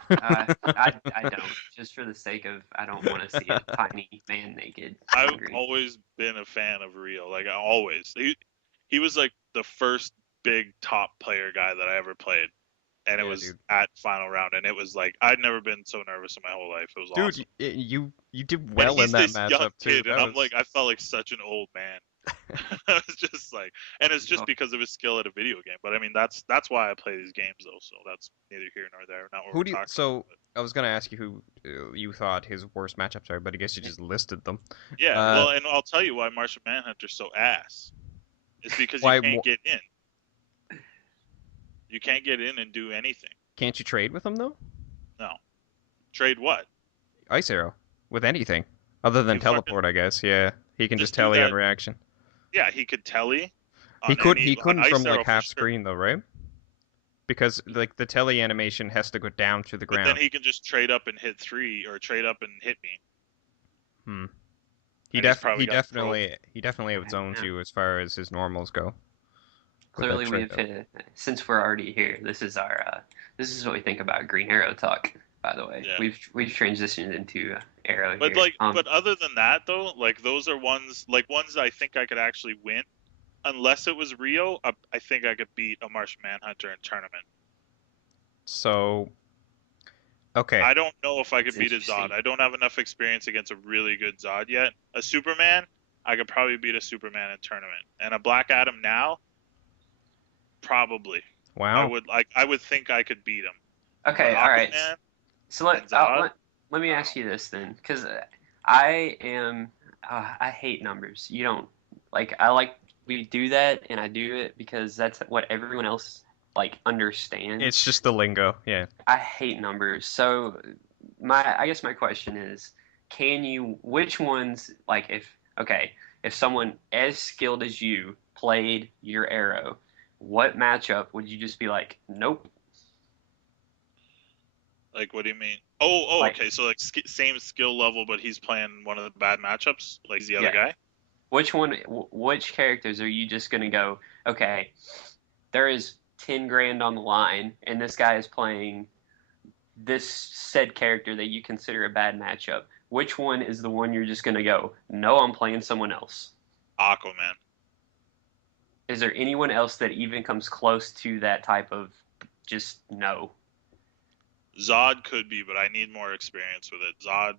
I don't. Just for the sake of, I don't want to see a tiny man naked. I've Agree. always been a fan of Rio. Like, I always. He was like the first big top player guy that I ever played. And it Yeah, was dude. at final round, and it was like I'd never been so nervous in my whole life. It was Dude, awesome. you did And well in he's that this young matchup too. kid, That and I'm was- like, I felt like such an old man. I was just like, and it's just because of his skill at a video game. But I mean, that's why I play these games, though. So that's neither here nor there. Not what Who we're do you? talking So about. I was gonna ask you who you thought his worst matchups are, but I guess you just listed them. Yeah, uh, well, and I'll tell you why Martian Manhunter's so ass. It's because Why you can't mo- get in. You can't get in and do anything. Can't you trade with him though? No. Trade what? Ice Arrow with anything other than You fucking teleport, I guess. Yeah, he can just just do telly on that. reaction. Yeah, he could telly He on could any he on couldn't from Ice like Arrow for half sure. screen though, right? Because like the telly animation has to go down through the But then ground. he can just trade up and hit 3 or trade up and hit me. Hmm. And he's probably He got probe. definitely outzones Yeah. you as far as his normals go. with that Clearly, we've trade-up. hit, since we're already here. This is what we think about Green Arrow talk. By the way, Yeah. we've transitioned into Arrow But here. like, but other than that though, like those are ones that I think I could actually win. Unless it was Rio, I think I could beat a Martian Manhunter in tournament. So, okay. I don't know if I could It's beat a interesting. Zod. I don't have enough experience against a really good Zod yet. A Superman, I could probably beat a Superman in tournament. And a Black Adam now, probably. Wow. I would think I could beat him. Okay, But all right. Aquaman So and Zod, let me ask you this then, because I am I hate numbers. You don't we do that, and I do it because that's what everyone else like understands. It's just the lingo. Yeah. I hate numbers. So I guess my question is, which ones like if someone as skilled as you played your arrow, what matchup would you just be like, nope? like, what do you mean? Oh, Like, okay. So like same skill level, but he's playing one of the bad matchups. Like he's the other yeah. guy. Which characters are you just gonna go, okay, there is 10 grand on the line, and this guy is playing this said character that you consider a bad matchup. Which one is the one you're just gonna go, no, I'm playing someone else? Aquaman. Is there anyone else that even comes close to that type of just no? Zod could be, but I need more experience with it. Zod,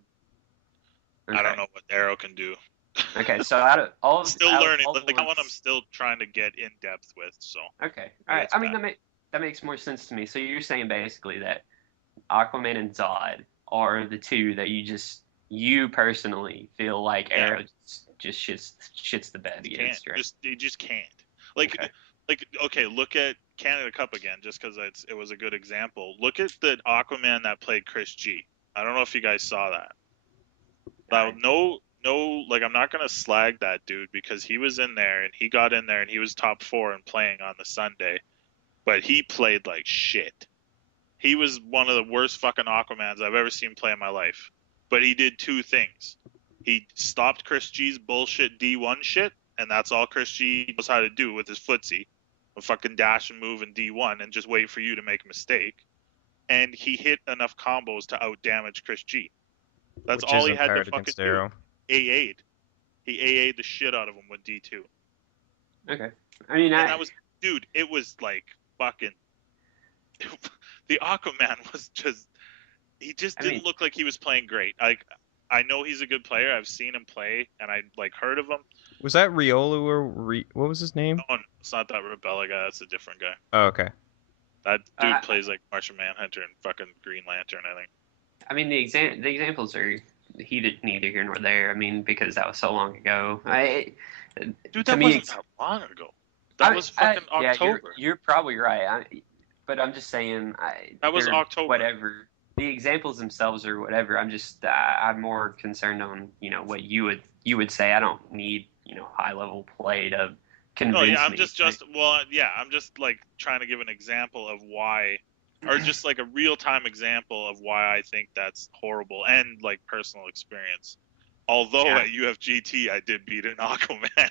Okay. I don't know what Arrow can do. Okay, so out of all Still out of learning. all the Like that one, I'm ones- still trying to get in depth with. So Okay, all right. it's I mean, bad. that makes more sense to me. So you're saying basically that Aquaman and Zod are the two that you personally feel like Yeah. Arrow just shits the bed against, right? You just can't. Like, okay, look at Canada Cup again, just because it was a good example. Look at the Aquaman that played Chris G. I don't know if you guys saw that. Now, no, like I'm not gonna slag that dude because he was in there and he got in there and he was top 4 and playing on the Sunday, but he played like shit. He was one of the worst fucking Aquamans I've ever seen play in my life. But he did 2 things. He stopped Chris G's bullshit D1 shit, and that's all Chris G knows how to do with his footsie. A fucking dash and move in D1 and just wait for you to make a mistake. And he hit enough combos to outdamage Chris G. That's Which all he isn't had to hard fucking against do. Arrow. AA'd. He AA'd the shit out of him with D2. Okay. I mean, And that was, dude, it was like fucking. The Aquaman was just. He just didn't look like he was playing great. I know he's a good player. I've seen him play, and I heard of him. Was that Riolu or what was his name? No, it's not that Rebella guy. That's a different guy. Oh, okay. That dude plays like Martian Manhunter and fucking Green Lantern, I think. I mean, the examples are neither here nor there. I mean, because that was so long ago. Dude, that wasn't that long ago. That was fucking October. Yeah, you're probably right. But I'm just saying. That was October. Whatever. The examples themselves or whatever. I'm more concerned on what you would say. I don't need high level play to convince me. No, yeah, I'm just like trying to give an example of why, or just like a real time example of why I think that's horrible and like personal experience. Although at UFGT I did beat an Aquaman.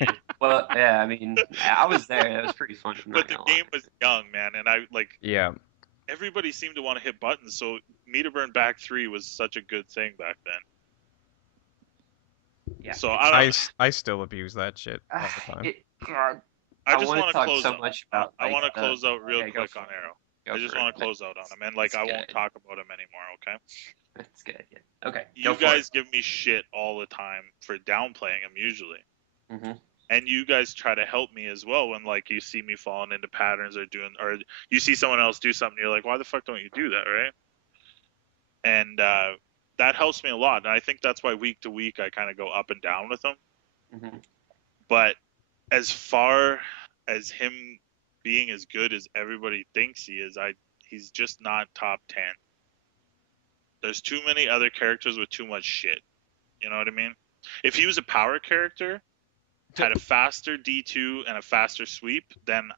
Yeah. Well, yeah, I mean, I was there. It was pretty fun. But the game was young, man, and I like. Yeah. Everybody seemed to want to hit buttons, so meter burn back 3 was such a good thing back then. Yeah. So I still abuse that shit all the time. I just want to talk close so out. much about. I want to close out real okay, quick on Arrow. I just want to close out on him, and like I won't talk about him anymore. Okay. That's good. Yeah. Okay. You guys give me shit all the time for downplaying him usually. Mm-hmm. And you guys try to help me as well when like you see me falling into patterns or you see someone else do something, you're like, why the fuck don't you do that, right? And that helps me a lot, and I think that's why week to week I kind of go up and down with him. Mm-hmm. But as far as him being as good as everybody thinks he is, he's just not top 10. There's too many other characters with too much shit. You know what I mean? If he was a power character, had a faster D2 and a faster sweep, then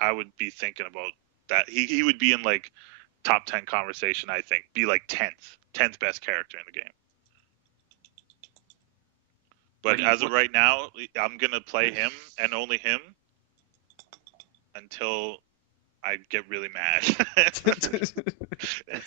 I would be thinking about that. He would be in like top 10 conversation, I think. Be like 10th best character in the game. But as of right now, I'm going to play him and only him until I get really mad. That's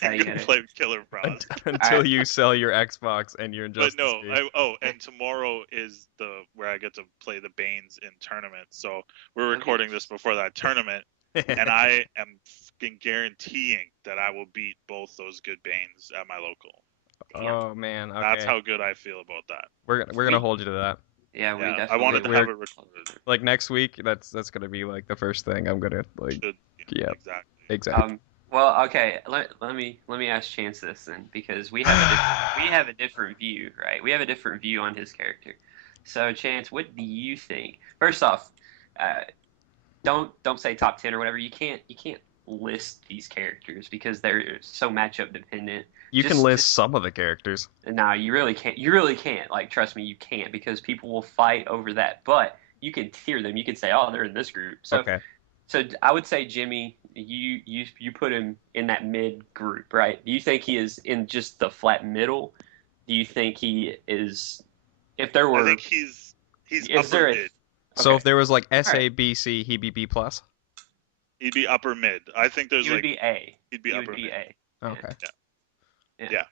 how you get it. Play Killer Frost. Until you sell your Xbox and your Injustice But game. and tomorrow is where I get to play the Banes in tournament. So we're recording this before that tournament, and I am fucking guaranteeing that I will beat both those good Banes at my local. Oh man, okay. That's how good I feel about that. We're gonna hold you to that. Yeah, we definitely. I wanted to have it recorded. Like next week, that's gonna be like the first thing I'm gonna like. Yeah, exactly. Well, okay. Let me ask Chance this then, because we have a different view, right? We have a different view on his character. So, Chance, what do you think? First off, don't say top 10 or whatever. You can't list these characters because they're so matchup dependent. You can list some of the characters. No, you really can't. You really can't. Like, trust me, you can't, because people will fight over that. But you can tier them. You can say, oh, they're in this group. So, okay. So I would say Jimmy, you put him in that mid group, right? Do you think he is in just the flat middle? Do you think he is? If there were, I think he's upper mid. So if there was like S, A, B, C, he'd be B plus. He'd be upper mid. I think there's would be A. He'd be upper mid. A. Okay. Yeah.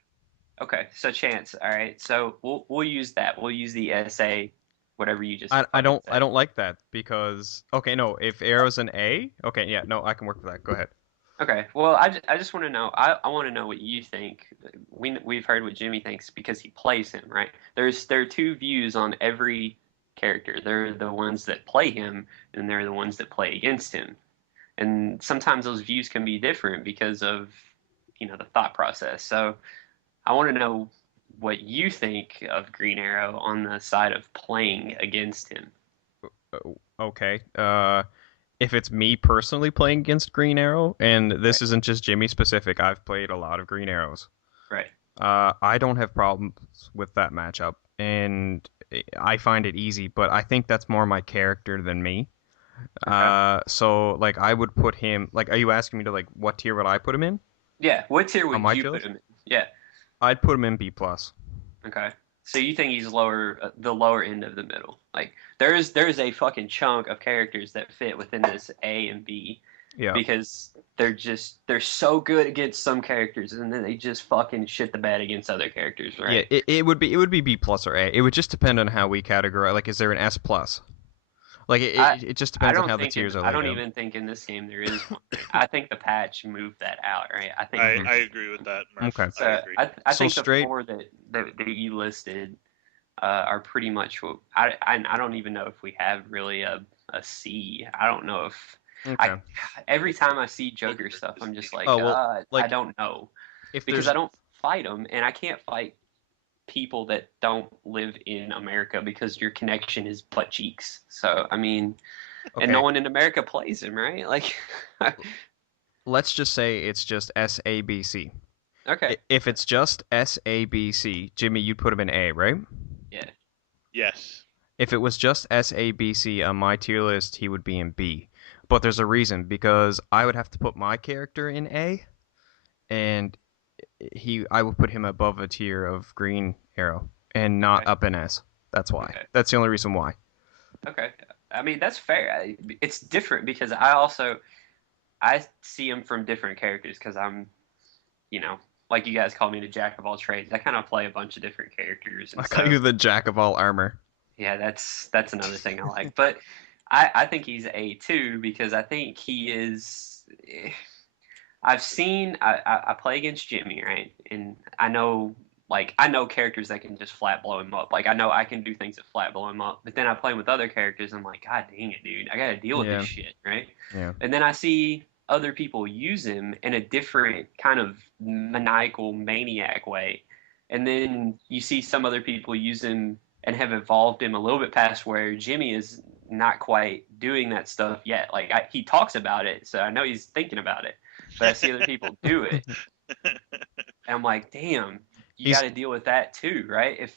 Okay. So Chance. All right. So we'll use that. We'll use the SA. Whatever you just. I don't like that because no, if Arrow's an A, I can work with that. Go ahead. Okay. Well, I just want to know. I want to know what you think. We've heard what Jimmy thinks because he plays him, right? There are two views on every character. They're the ones that play him, and they're the ones that play against him. And sometimes those views can be different because of the thought process. So I want to know what you think of Green Arrow on the side of playing against him. Okay. If it's me personally playing against Green Arrow, and this isn't just Jimmy specific, I've played a lot of Green Arrows. Right. I don't have problems with that matchup, and I find it easy, but I think that's more my character than me. Okay. So like I would put him, like, are you asking me to like what tier would I put him in? Yeah, what tier would you put him in? Yeah. I'd put him in B plus. Okay. So you think he's the lower end of the middle? Like there's a fucking chunk of characters that fit within this A and B. Yeah. Because they're so good against some characters, and then they just fucking shit the bed against other characters, right? Yeah, it would be B plus or A. It would just depend on how we categorize. Like, is there an S plus? Like it just depends on how the tiers are laid out. I don't even think in this game there is one. I think the patch moved that out, right? I agree with that, Murph. Okay. So I think the four that you listed are pretty much what I don't even know if we have really a C. I don't know if every time I see Joker stuff, I'm just like, I don't know, because I don't fight them, and I can't fight people that don't live in America because your connection is butt cheeks. So I mean, and no one in America plays him, right? Like, let's just say it's just SABC. Okay. If it's just SABC, Jimmy, you'd put him in A, right? Yeah. Yes. If it was just SABC on my tier list, he would be in B. But there's a reason, because I would have to put my character in A, and I would put him above a tier of Green Arrow and not up in S. That's why. Okay. That's the only reason why. Okay. I mean, that's fair. It's different because I see him from different characters because I'm, like you guys call me the jack of all trades. I kind of play a bunch of different characters. I call you the jack of all armor. Yeah, that's another thing I like. But I think he's A too because I think he is. I play against Jimmy, right? And I know characters that can just flat blow him up. Like, I know I can do things that flat blow him up. But then I play with other characters, and I'm like, God dang it, dude. I got to deal with this shit, right? Yeah. And then I see other people use him in a different kind of maniacal maniac way. And then you see some other people use him and have evolved him a little bit past where Jimmy is not quite doing that stuff yet. Like, he talks about it, so I know he's thinking about it. But I see other people do it. And I'm like, damn, you He's- got to deal with that too, right?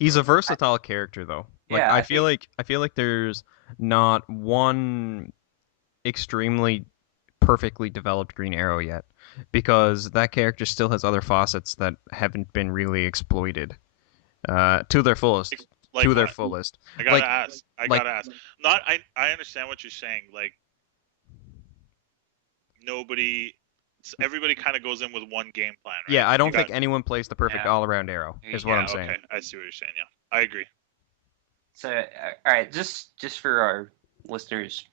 He's a versatile character, though. Like Yeah, I I feel think- like there's not one extremely perfectly developed Green Arrow yet, because that character still has other facets that haven't been really exploited to their fullest. Like To their what? fullest. I gotta Like, ask. like- Not. I understand what you're saying. Like everybody kind of goes in with one game plan, right? yeah, I don't You think got- anyone plays the perfect Yeah. all-around Arrow. Is what Yeah, I'm saying. Okay, I see what you're saying. Yeah, I agree. So, all right, just for our listeners,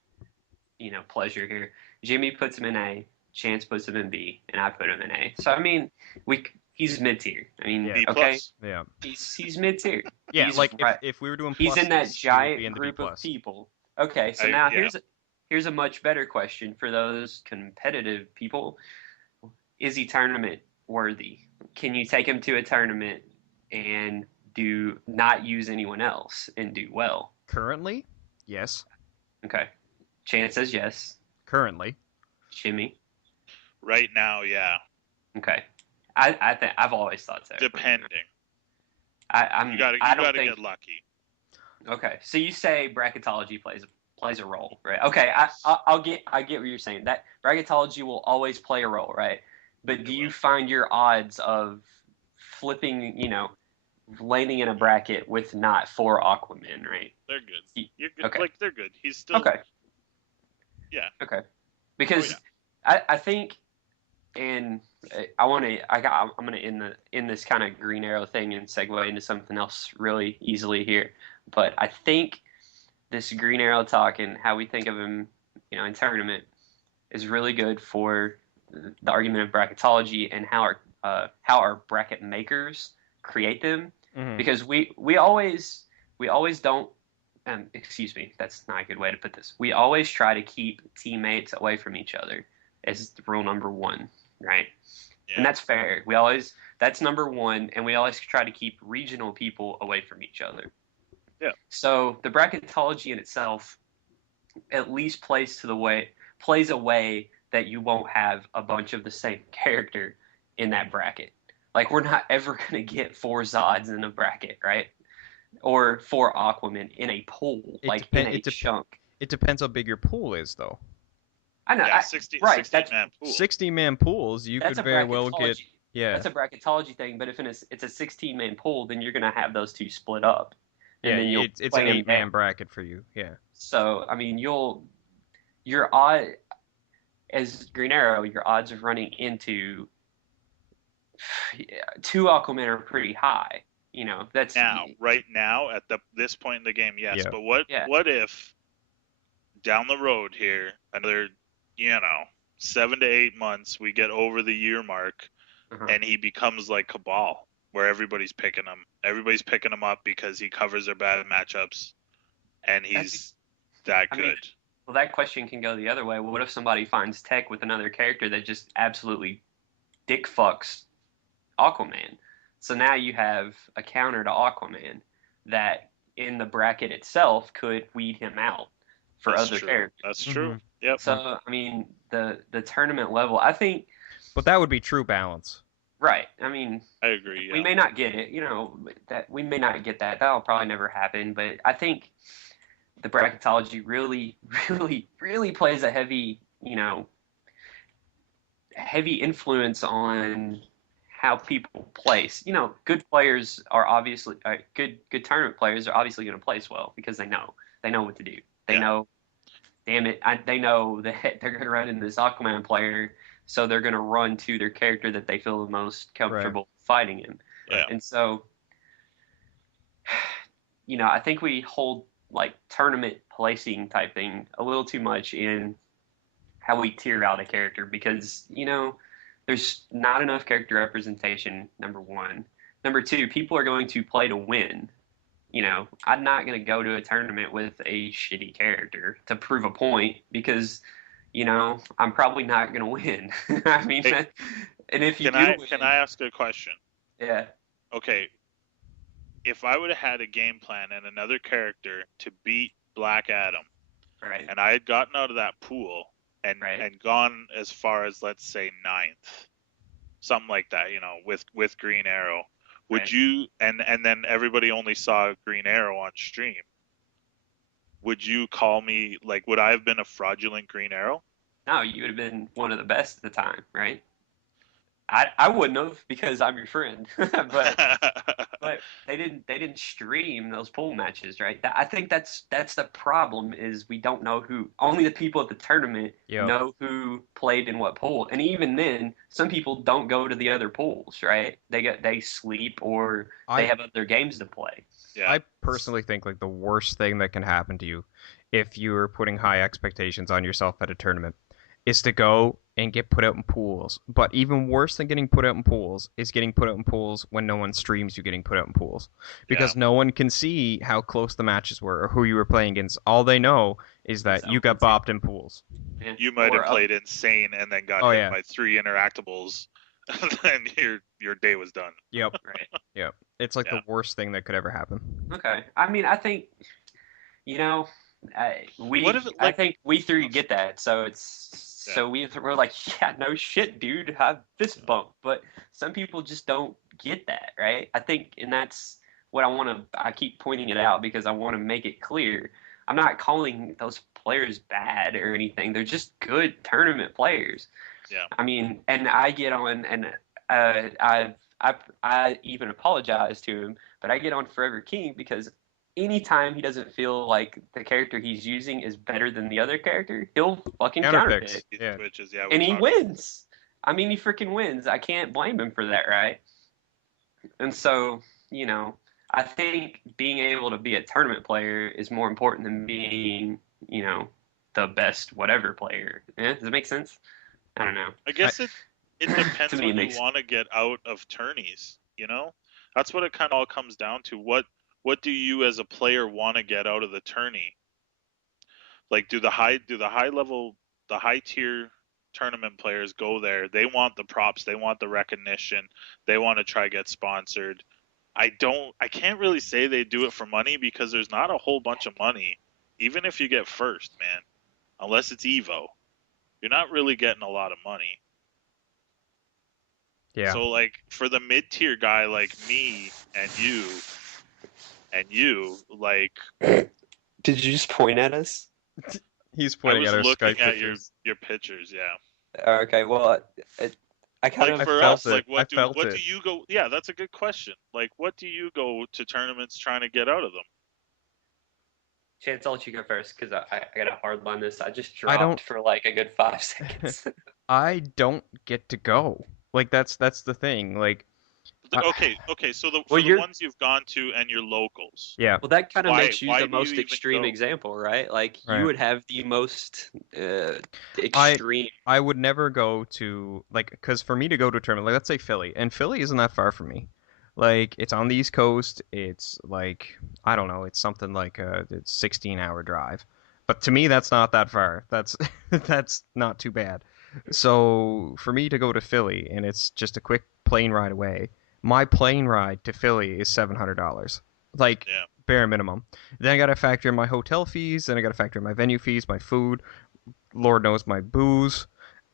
pleasure here. Jimmy puts him in A, Chance puts him in B, and I put him in A. So I mean, he's mid tier. I mean, Yeah. B okay, plus. Yeah. he's mid tier. Yeah, He's like right- if we were doing He's in that pluses, he would be giant in the group B+. of people. Okay, so now here's a much better question for those competitive people. Is he tournament worthy? Can you take him to a tournament and do not use anyone else and do well? Currently, yes. Okay. Chance says yes. Currently, Jimmy. Right now, yeah. Okay. I think I've always thought so. Depending. I You gotta get lucky. Okay, so you say bracketology plays a role, right? Okay, I get what you're saying. That bracketology will always play a role, right? But do you find your odds of flipping, landing in a bracket with not 4 Aquaman, right? They're good. You're good. Okay. Like they're good. He's still Okay. Yeah. Okay. Because Oh, yeah. I think, and I'm gonna end this kind of Green Arrow thing and segue into something else really easily here. But I think this Green Arrow talk and how we think of him, in tournament, is really good for the argument of bracketology and how our bracket makers create them. Mhm. Because we always don't. Excuse me, that's not a good way to put this. We always try to keep teammates away from each other as rule number 1, right? Yeah. And that's fair. That's number 1, and we always try to keep regional people away from each other. Yeah. So the bracketology in itself at least plays a way that you won't have a bunch of the same character in that bracket. Like, we're not ever going to get 4 Zods in a bracket, right? Or 4 Aquaman in a pool, chunk. It depends how big your pool is, though. I know. Yeah, 60 man pool. 60-man pools, you could very well get. Yeah. That's a bracketology thing, but if it's a 16-man pool, then you're going to have those two split up. And then it's an 8-man bracket for you. Yeah. So, I mean, your odd as Green Arrow, your odds of running into 2 Aquaman are pretty high. That's right now at this point in the game, yes. Yeah. But what if down the road here, another 7 to 8 months, we get over the year mark, and he becomes like Cabal, where everybody's picking him. Everybody's picking him up because he covers their bad matchups, and he's that good. Well, that question can go the other way. What if somebody finds tech with another character that just absolutely dick fucks Aquaman? So now you have a counter to Aquaman that in the bracket itself could weed him out for other characters. That's true. Yep. So, I mean, the tournament level, I think. But that would be true balance. Right. I mean, I agree. We may not get it, that we may not get that. That'll probably never happen. But I think the bracketology really, really, really plays a heavy influence on how people place. Good players are obviously good tournament players are obviously going to place well because they know what to do. They know, damn it, they know that they're going to run into this Aquaman player, so they're going to run to their character that they feel the most comfortable fighting in. Yeah. And so, I think we hold like tournament placing type thing a little too much in how we tier out a character because there's not enough character representation, number 1. Number 2, people are going to play to win. I'm not going to go to a tournament with a shitty character to prove a point because, I'm probably not going to win. I mean, and if you can I ask a question? Yeah. Okay. If I would have had a game plan and another character to beat Black Adam, right, and I had gotten out of that pool and gone as far as, let's say, 9th, something like that, with Green Arrow. Would Right. you and then everybody only saw Green Arrow on stream? Would you call me like? Would I have been a fraudulent Green Arrow? No, you would have been one of the best at the time, right? I wouldn't have because I'm your friend, but they didn't stream those pool matches, right? I think that's the problem is we don't know who. Only the people at the tournament Yep. know who played in what pool, and even then, some people don't go to the other pools, right? They sleep or they I have other games to play. Yeah. I personally think like the worst thing that can happen to you if you're putting high expectations on yourself at a tournament is to go and get put out in pools. But even worse than getting put out in pools is getting put out in pools when no one streams you getting put out in pools. Because no one can see how close the matches were or who you were playing against. All they know is that you got bopped in pools. Yeah. You might Or have played insane and then got hit by 3 interactables, and then your day was done. Yep. right. Yep. It's like the worst thing that could ever happen. Okay. I mean, I think I think we three get that, so we're like, yeah, no shit, dude, have fist bump. But some people just don't get that, right? I think, and that's what I keep pointing it out because I want to make it clear. I'm not calling those players bad or anything. They're just good tournament players. Yeah. I mean, and I get on, and I even apologize to him, but I get on Forever King because anytime he doesn't feel like the character he's using is better than the other character, he'll fucking Counterpicks. counterpick. Yeah. Twitches, And he wins. I mean, he freaking wins. I can't blame him for that, right? And so, I think being able to be a tournament player is more important than being, the best whatever player. Yeah, does it make sense? I don't know. I guess it depends To me, what it you makes- want to get out of tourneys. That's what it kind of all comes down to. What do you as a player want to get out of the tourney? Like, do the high tier tournament players go there? They want the props, they want the recognition, they want to try get sponsored. I can't really say they do it for money because there's not a whole bunch of money, even if you get first, man. Unless it's Evo, you're not really getting a lot of money. Yeah. So like for the mid tier guy like me and you, like, Did you just point at us? He's I pointing was at our looking Skype at pictures. your pictures, yeah. Okay, well, I kind Like of for felt us, it. like I felt what it. do you go? Yeah, that's a good question. Like, what do you go to tournaments trying to get out of them? Chance, I'll let you go first because I got to hard line this. I just I don't- dropped for like a good 5 seconds. I don't get to go. Like that's the thing. Like Okay. So Well, for the you're- ones you've gone to and your locals, yeah. Well, that kind of Why- makes you why the do you most even extreme go? example, right? Like Right. you would have the most extreme. I would never go to like because for me to go to a tournament, like let's say Philly, and Philly isn't that far from me. Like it's on the East Coast. It's like I don't know. It's something like it's 16-hour drive. But to me, that's not that far. That's that's not too bad. So for me to go to Philly and it's just a quick plane ride away, my plane ride to Philly is $700. Like Yeah. bare minimum. Then I got to factor in my hotel fees. Then I got to factor in my venue fees, my food. Lord knows my booze.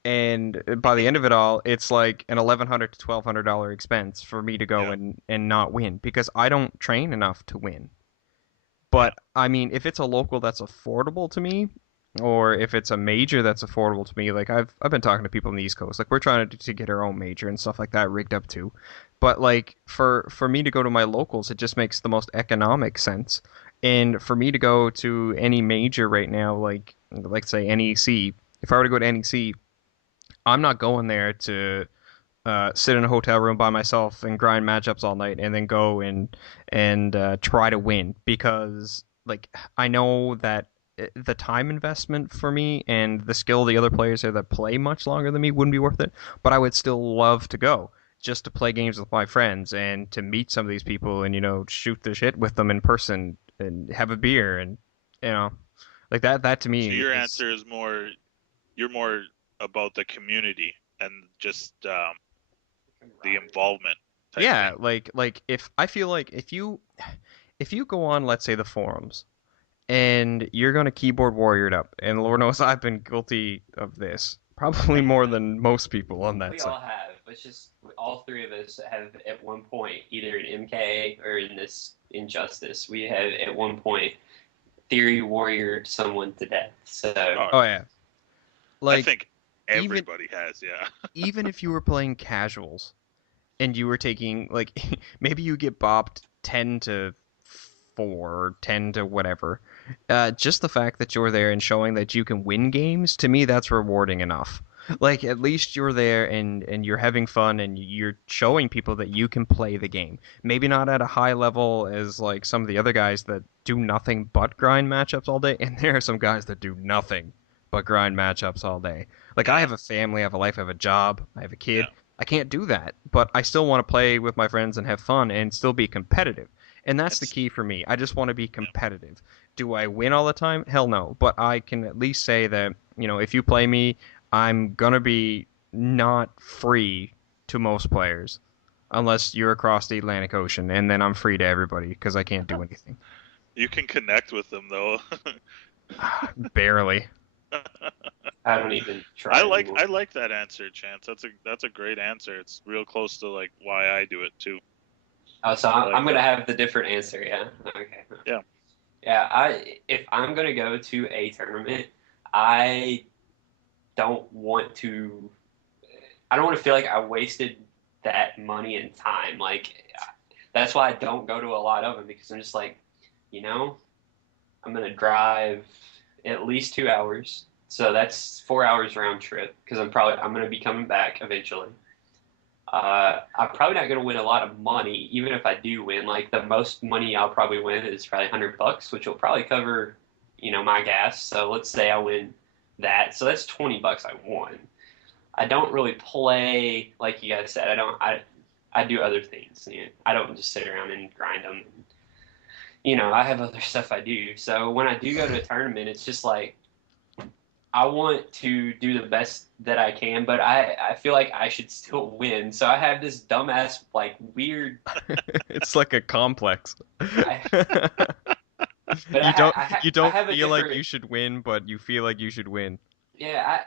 And by the end of it all, it's like an $1,100 to $1,200 expense for me to go Yeah. and not win because I don't train enough to win. But I mean, if it's a local that's affordable to me, or if it's a major that's affordable to me, like I've been talking to people on the East Coast, like we're trying to get our own major and stuff like that rigged up too. But like for me to go to my locals, it just makes the most economic sense. And for me to go to any major right now, like say NEC, if I were to go to NEC, I'm not going there to sit in a hotel room by myself and grind matchups all night and then go and try to win because like I know that the time investment for me and the skill of the other players there that play much longer than me wouldn't be worth it, but I would still love to go just to play games with my friends and to meet some of these people and shoot the shit with them in person and have a beer and like that to me. So your answer is you're more about the community and just the involvement. type Yeah, thing. like if I feel like if you go on, let's say, the forums and you're gonna keyboard warrior it up, and Lord knows I've been guilty of this probably more than most people on that We side. all have. It's just all three of us have at one point, either in MK or in this Injustice, we have at one point theory warriored someone to death. So Oh yeah. I think even- everybody has, yeah. even if you were playing casuals and you were taking like maybe you get bopped 10 to 4 or 10 to whatever, just the fact that you're there and showing that you can win games, to me that's rewarding enough. Like at least you're there and you're having fun and you're showing people that you can play the game. Maybe not at a high level as like some of the other guys that do nothing but grind matchups all day, and there are some guys that do nothing but grind matchups all day. Like I have a family, I have a life, I have a job, I have a kid. Yeah. I can't do that, but I still want to play with my friends and have fun and still be competitive. And that's the key for me. I just want to be competitive. Do I win all the time? Hell no. But I can at least say that, if you play me, I'm going to be not free to most players unless you're across the Atlantic Ocean, and then I'm free to everybody because I can't do anything. You can connect with them though. Barely. I don't even try. I like anymore. that answer, Chance. That's a great answer. It's real close to like why I do it too. Oh, so I like I'm gonna that. have the different answer. Yeah. Okay. Yeah. Yeah. If I'm gonna go to a tournament, I don't want to. I don't want to feel like I wasted that money and time. Like that's why I don't go to a lot of them, because I'm just like, I'm gonna drive at least 2 hours, so that's 4 hours round trip. Because I'm gonna be coming back eventually. I'm probably not going to win a lot of money, even if I do win. Like the most money I'll probably win is probably $100, which will probably cover, my gas. So let's say I win that. So that's $20 I won. I don't really play like you guys said. I do other things. I don't just sit around and grind them. I have other stuff I do. So when I do go to a tournament, it's just like I want to do the best that I can, but I feel like I should still win. So I have this dumbass, like, weird. It's like a complex. I, but You don't I have a feel like different- you should win, but you feel like you should win. Yeah,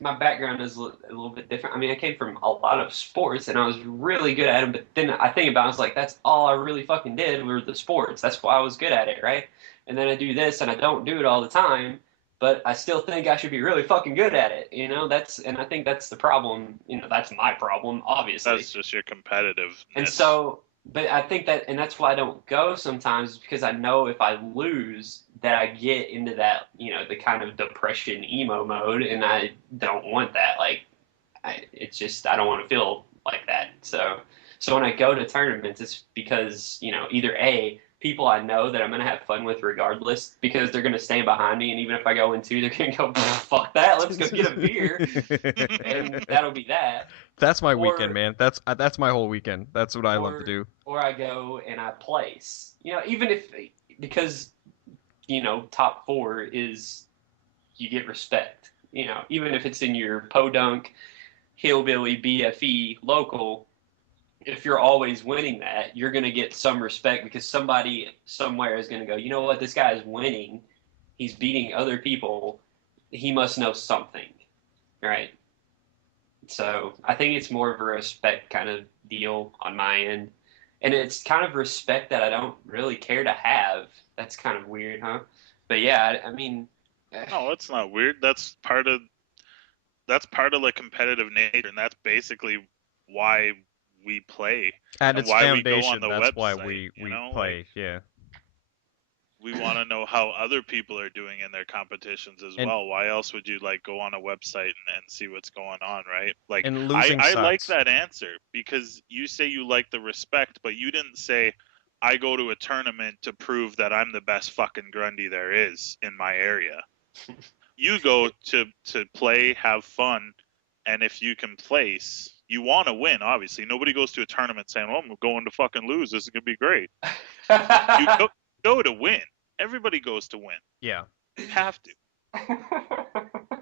my background is a little bit different. I mean, I came from a lot of sports, and I was really good at them. But then I think about it, I was like, that's all I really fucking did were the sports. That's why I was good at it, right? And then I do this, and I don't do it all the time, but I still think I should be really fucking good at it. And I think that's the problem. That's my problem, obviously. That's just your competitiveness. And so, but I think and that's why I don't go sometimes, because I know if I lose, that I get into that, the kind of depression emo mode, and I don't want that. Like, it's just, I don't want to feel like that. So when I go to tournaments, it's because, either A, people I know that I'm going to have fun with regardless, because they're going to stand behind me, and even if I go in two, they're going to go, fuck that, let's go get a beer, and that'll be that. That's my weekend, man. That's my whole weekend. That's what I love to do. Or I go and I place. Even if, because, top 4 is, you get respect. Even if it's in your podunk, hillbilly, BFE, local, if you're always winning that, you're going to get some respect, because somebody somewhere is going to go, you know what, this guy is winning. He's beating other people. He must know something, right? So I think it's more of a respect kind of deal on my end. And it's kind of respect that I don't really care to have. That's kind of weird, huh? But yeah, I mean... No, it's not weird. That's part of the competitive nature, and that's basically why we play. At and its why foundation, we go on the that's website, why we play, like, yeah. we want to know how other people are doing in their competitions as And- well. Why else would you like go on a website and see what's going on, right? Like, And losing I like sucks. that answer, because you say you like the respect, but you didn't say I go to a tournament to prove that I'm the best fucking Grundy there is in my area. You go to play, have fun, and if you can place, you want to win, obviously. Nobody goes to a tournament saying, "Oh, I'm going to fucking lose. This is going to be great." You go to win. Everybody goes to win. Yeah, You have to.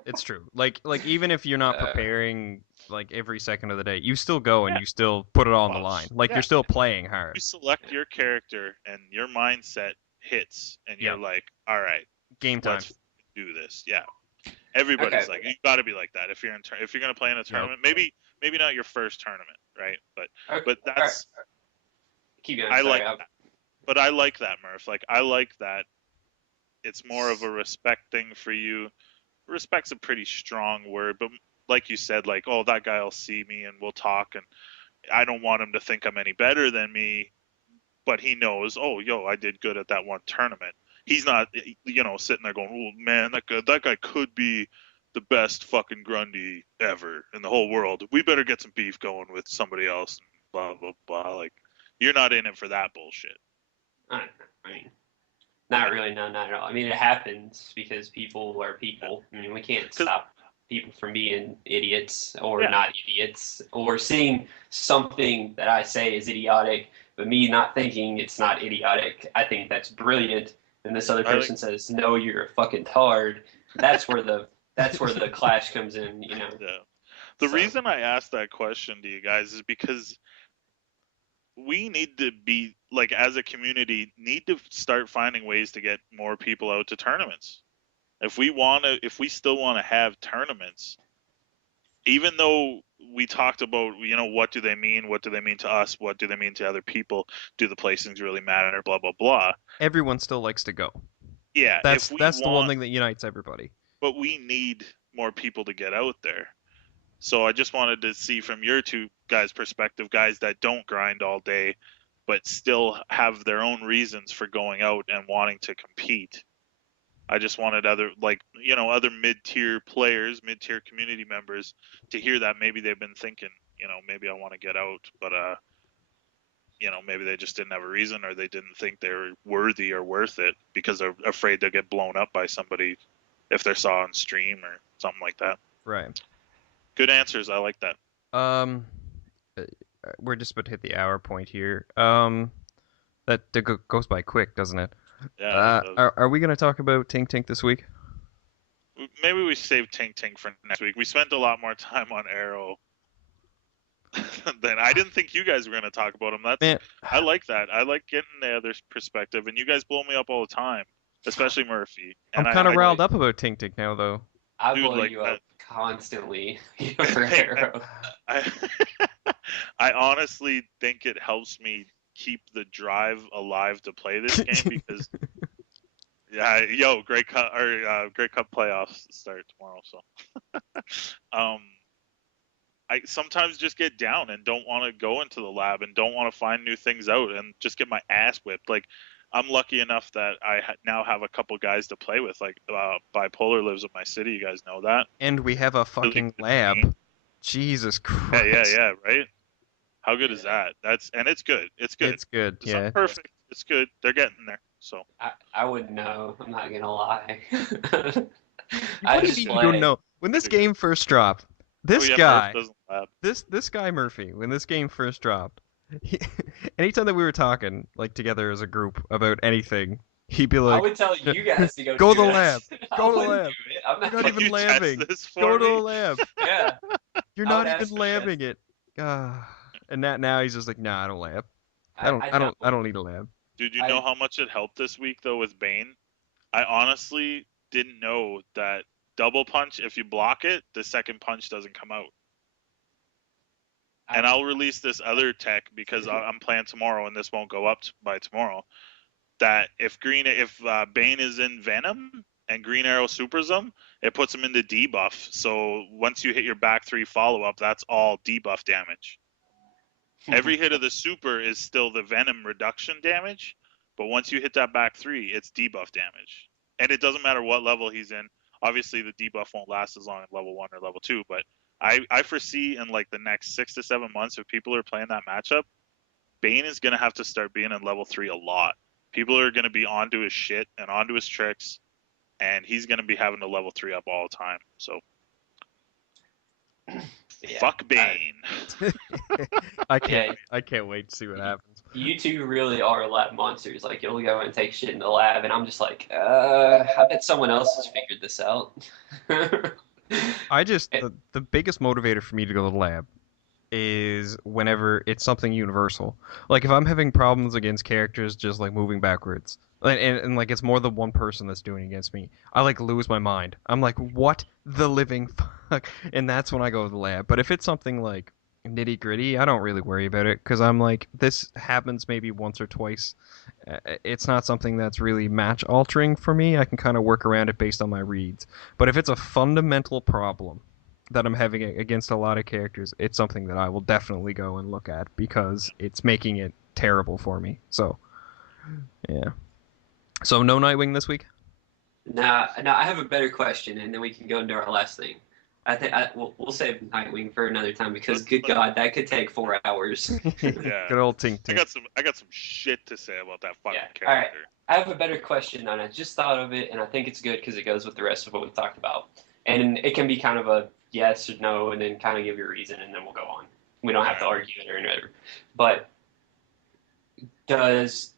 it's true. Like even if you're not preparing like every second of the day, you still go and you still put it all on the line. Like Yeah. you're still playing hard. You select your character and your mindset hits, and you're like, "All right, Game time. let's do this." Yeah. Everybody's Okay. like, you got to be like that if you're if you're gonna play in a tournament. Maybe maybe not your first tournament, right? Or- But that's Keep going. I Sorry, like that. But I like that, Murph. Like I like that it's more of a respect thing for you. Respect's a pretty strong word, but like you said, like, oh, that guy will see me and we'll talk, and I don't want him to think I'm any better than me, but he knows, oh, yo, I did good at that one tournament. He's not, sitting there going, oh man, that guy could be the best fucking Grundy ever in the whole world. We better get some beef going with somebody else. Blah blah blah. Like, you're not in it for that bullshit. I mean, not really. No, not at all. I mean, it happens because people are people. I mean, we can't stop people from being idiots or not idiots, or seeing something that I say is idiotic, but me not thinking it's not idiotic. I think that's brilliant, and this other person says, "No, you're a fucking tard." That's where the clash comes in. Yeah. The reason I asked that question to you guys is because we need to be, like, as a community, need to start finding ways to get more people out to tournaments. If we still want to have tournaments, even though we talked about, what do they mean? What do they mean to us? What do they mean to other people? Do the placings really matter? Blah, blah, blah. Everyone still likes to go. Yeah. That's the one thing that unites everybody. But we need more people to get out there. So I just wanted to see from your two guys' perspective, guys that don't grind all day, but still have their own reasons for going out and wanting to compete. I just wanted other mid-tier players, mid-tier community members to hear that. Maybe they've been thinking, maybe I want to get out, but maybe they just didn't have a reason, or they didn't think they were worthy or worth it because they're afraid they'll get blown up by somebody if they're saw on stream or something like that. Right. Good answers. I like that. We're just about to hit the hour point here. That goes by quick, doesn't it? Yeah. Are we gonna talk about Tink Tink this week? Maybe we save Tink Tink for next week. We spent a lot more time on Arrow than I didn't think you guys were gonna talk about him. I like that. I like getting the other perspective, and you guys blow me up all the time, especially Murphy. And I'm kind of riled up about Tink Tink now, though. I blow you up constantly for Arrow. I honestly think it helps me keep the drive alive to play this game because, Grey Cup playoffs start tomorrow. So, I sometimes just get down and don't want to go into the lab and don't want to find new things out and just get my ass whipped. Like, I'm lucky enough that I now have a couple guys to play with. Like, Bipolar lives in my city. You guys know that. And we have a fucking lab. Jesus Christ. Yeah, right? How good is that? It's good. It's good. It's good, it's not perfect. It's good. They're getting there. So I wouldn't know. I'm not gonna lie. I just you don't know. When this game first dropped, this guy Murphy, when this game first dropped, anytime that we were talking like together as a group about anything, he'd be like, I would tell you guys to go to the lab. Go to the lab. I'm You're not even labbing. Go to the lab. Yeah. You're not even labbing it. And now he's just like, nah, I don't lab. I don't need a lab. Dude, you know how much it helped this week though with Bane? I honestly didn't know that double punch, if you block it, the second punch doesn't come out. And I'll release this other tech because I'm playing tomorrow and this won't go up by tomorrow. That if Bane is in Venom and Green Arrow supers him, it puts him into debuff. So once you hit your back 3 follow-up, that's all debuff damage. Every hit of the super is still the Venom reduction damage, but once you hit that back 3, it's debuff damage. And it doesn't matter what level he's in. Obviously, the debuff won't last as long as level 1 or level 2, but I foresee in like the next 6 to 7 months, if people are playing that matchup, Bane is going to have to start being in level 3 a lot. People are going to be onto his shit and onto his tricks, and he's going to be having to level 3 up all the time. So, fuck Bane. I can't wait to see what happens. You two really are lab monsters. Like, you'll go and take shit in the lab, and I'm just like, I bet someone else has figured this out. The biggest motivator for me to go to the lab is whenever it's something universal. Like if I'm having problems against characters just like moving backwards, and like it's more than one person that's doing it against me, I like lose my mind. I'm like, what the living fuck? And that's when I go to the lab. But if it's something like nitty gritty, I don't really worry about it because I'm like, this happens maybe once or twice. It's not something that's really match altering for me. I can kind of work around it based on my reads. But if it's a fundamental problem that I'm having against a lot of characters, it's something that I will definitely go and look at because it's making it terrible for me. So, yeah. So no Nightwing this week? Now, I have a better question, and then we can go into our last thing. I think we'll save Nightwing for another time because, good God, that could take 4 hours. Yeah. Good old Tink I Tink. got some shit to say about that fucking character. All right. I have a better question, and I just thought of it, and I think it's good because it goes with the rest of what we talked about. And it can be kind of a yes or no, and then kind of give your reason, and then we'll go on. We don't have to argue it or whatever. But does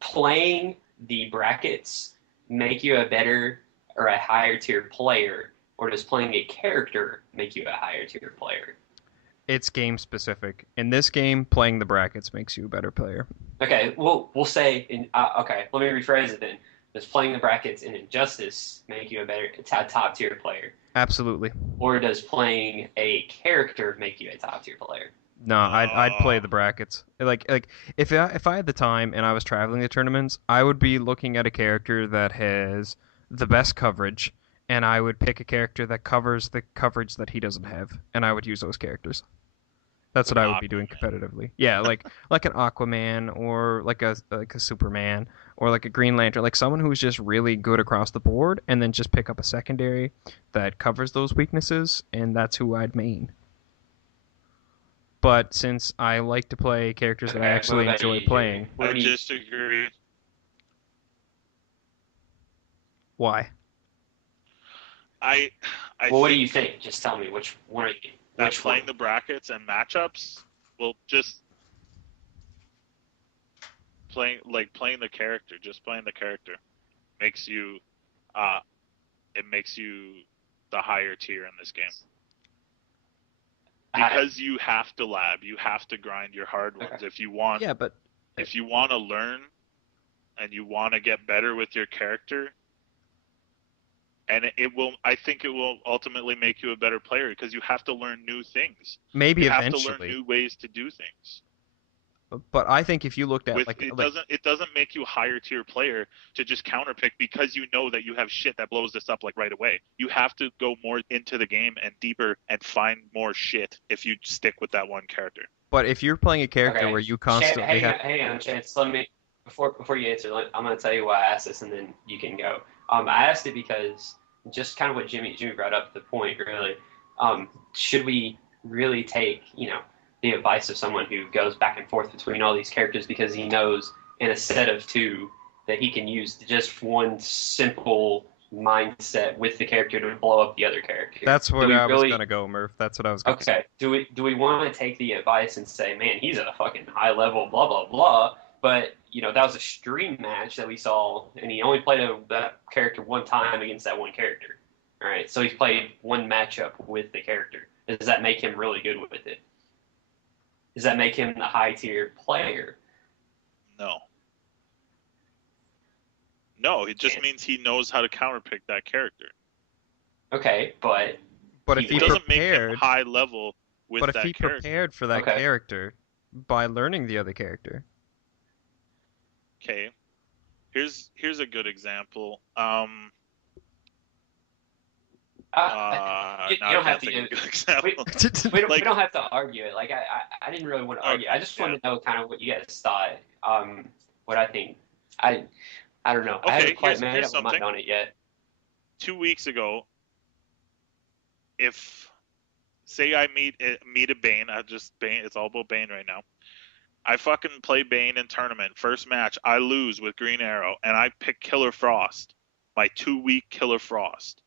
playing the brackets make you a better or a higher tier player, or does playing a character make you a higher tier player? It's game specific. In this game, playing the brackets makes you a better player. Okay, we'll say okay. Let me rephrase it then. Does playing the brackets in Injustice make you a better top tier player, Absolutely. or does playing a character make you a top tier player? No, I'd play the brackets. Like if I had the time and I was traveling to tournaments, I would be looking at a character that has the best coverage, and I would pick a character that covers the coverage that he doesn't have, and I would use those characters. That's what I would be doing competitively. Yeah, like an Aquaman or like a Superman or like a Green Lantern, like someone who's just really good across the board, and then just pick up a secondary that covers those weaknesses, and that's who I'd main. But since I like to play characters that I actually enjoy playing, I disagree. why? I Well, what do you think? Just tell me which one are you? That playing the brackets and matchups will just playing the character. Just playing the character makes you, it makes you the higher tier in this game. Because you have to lab, you have to grind your hard ones if you want. Yeah, but if you want to learn and you want to get better with your character, and I think it will ultimately make you a better player because you have to learn new things. Maybe you eventually. have to learn new ways to do things. But I think if you looked at it doesn't make you a higher tier player to just counterpick because you know that you have shit that blows this up like right away. You have to go more into the game and deeper and find more shit if you stick with that one character. But if you're playing a character where you constantly hang on, Chance. Let me before you answer. I'm going to tell you why I asked this, and then you can go. I asked it because just kind of what Jimmy brought up the point really. Should we really take the advice of someone who goes back and forth between all these characters because he knows in a set of two that he can use just one simple mindset with the character to blow up the other character? That's where I was going to go, Murph. That's what I was going to say. Okay. Do we want to take the advice and say, man, he's at a fucking high level, blah, blah, blah, but, that was a stream match that we saw, and he only played that character one time against that one character. All right, so he's played one matchup with the character. Does that make him really good with it? Does that make him the high-tier player? No, it just means he knows how to counterpick that character. Okay, but if he doesn't prepared, make him high level with that character. But if he prepared for that character by learning the other character. Okay. Here's a good example. You don't have to give a good example. We don't have to argue it. Like I didn't really want to argue. I just wanted to know kind of what you guys thought. What I think. I don't know. I haven't quite made up my mind on it yet. 2 weeks ago, if say I meet a Bane, Bane. It's all about Bane right now. I fucking play Bane in tournament. First match, I lose with Green Arrow, and I pick Killer Frost, my 2-week Killer Frost,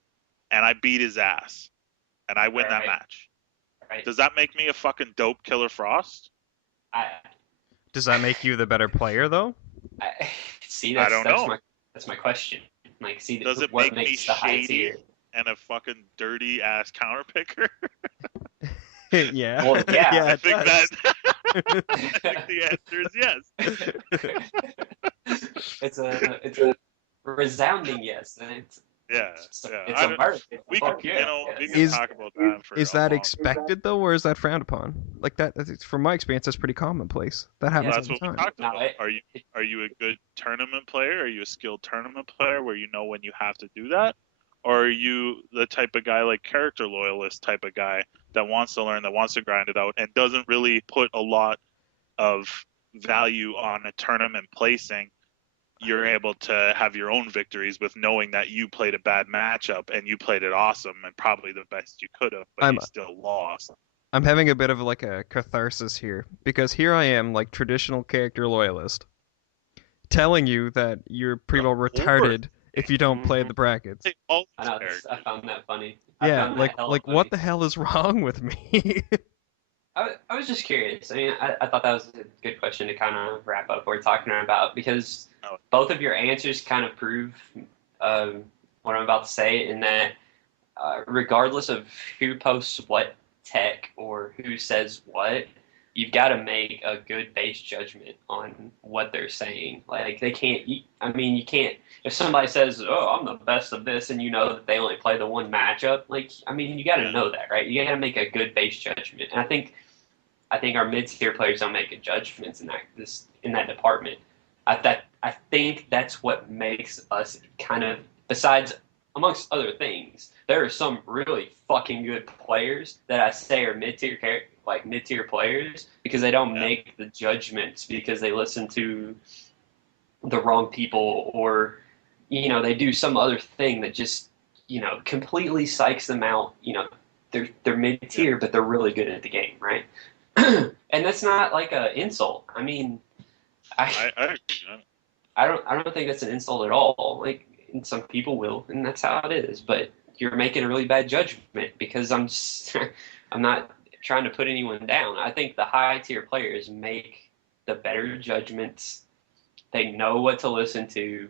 and I beat his ass, and I win that match. Right. Does that make me a fucking dope Killer Frost? Does that make you the better player, though? I don't know. That's my question. Like, does it make me shady and a fucking dirty ass counterpicker? Yeah. Well, yeah. Yeah, I it think does. I think the answer is yes. It's a resounding yes, and Yeah, it's yeah. it's a verdict. We could, Fuck yeah. we Yes. could Is- talk about that for Is a that long. expected though, or is that frowned upon? Like that, from my experience, that's pretty commonplace. That happens That's all what the we time. talked No, about. Are you a good tournament player? Are you a skilled tournament player where you know when you have to do that? Or are you the type of guy like character loyalist type of guy that wants to learn, that wants to grind it out, and doesn't really put a lot of value on a tournament placing? You're able to have your own victories with knowing that you played a bad matchup and you played it awesome and probably the best you could have, but I'm- you still lost. I'm having a bit of like a catharsis here because here I am, like traditional character loyalist, telling you that you're pretty well retarded if you don't play the brackets. Hey, all I these know. I characters. found that funny. I Yeah, found that like hella like funny. what the hell is wrong with me? I was just curious. I mean, I thought that was a good question to kind of wrap up what we're talking about because Oh. both of your answers kind of prove what I'm about to say in that regardless of who posts what tech or who says what, you've got to make a good base judgment on what they're saying. Like they can't. I mean, you can't. If somebody says, "Oh, I'm the best of this," and you know that they only play the one matchup, like I mean, you got to know that, right? You got to make a good base judgment. And I think our mid-tier players don't make good judgments in that department. I think that's what makes us kind of, besides amongst other things, there are some really fucking good players that I say are mid-tier players because they don't make the judgments because they listen to the wrong people or they do some other thing that just completely psychs them out. They're mid-tier but they're really good at the game, right? And that's not like an insult. I mean, I agree. I don't think that's an insult at all. Like, and some people will, and that's how it is. But you're making a really bad judgment because I'm not trying to put anyone down. I think the high tier players make the better judgments. They know what to listen to,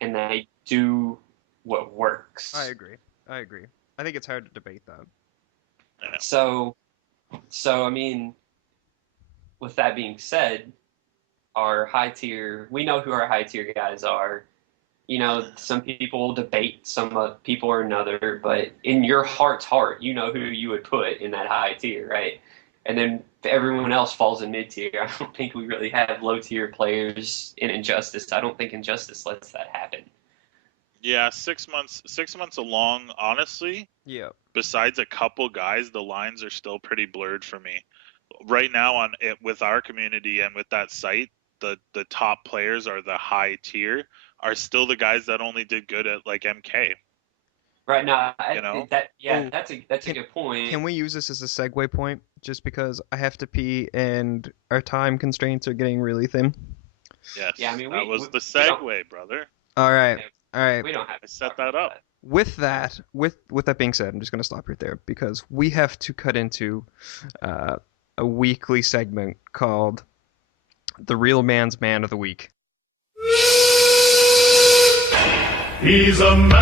and they do what works. I agree. I think it's hard to debate that. Yeah. So I mean, with that being said, our high tier, we know who our high tier guys are. Some people will debate some people or another, but in your heart's heart, you know who you would put in that high tier, right? And then everyone else falls in mid tier. I don't think we really have low tier players in Injustice. I don't think Injustice lets that happen. Yeah, 6 months along, honestly. Yeah. Besides a couple guys, the lines are still pretty blurred for me. Right now with our community and with that site, the top players are the high tier are still the guys that only did good at like MK. Right now, that's a good point. Can we use this as a segue point? Just because I have to pee and our time constraints are getting really thin. Yes. Yeah, I mean, that was the segue, brother. All right. We don't have to I set that up. With that being said, I'm just going to stop right there because we have to cut into a weekly segment called The Real Man's Man of the Week. He's a man,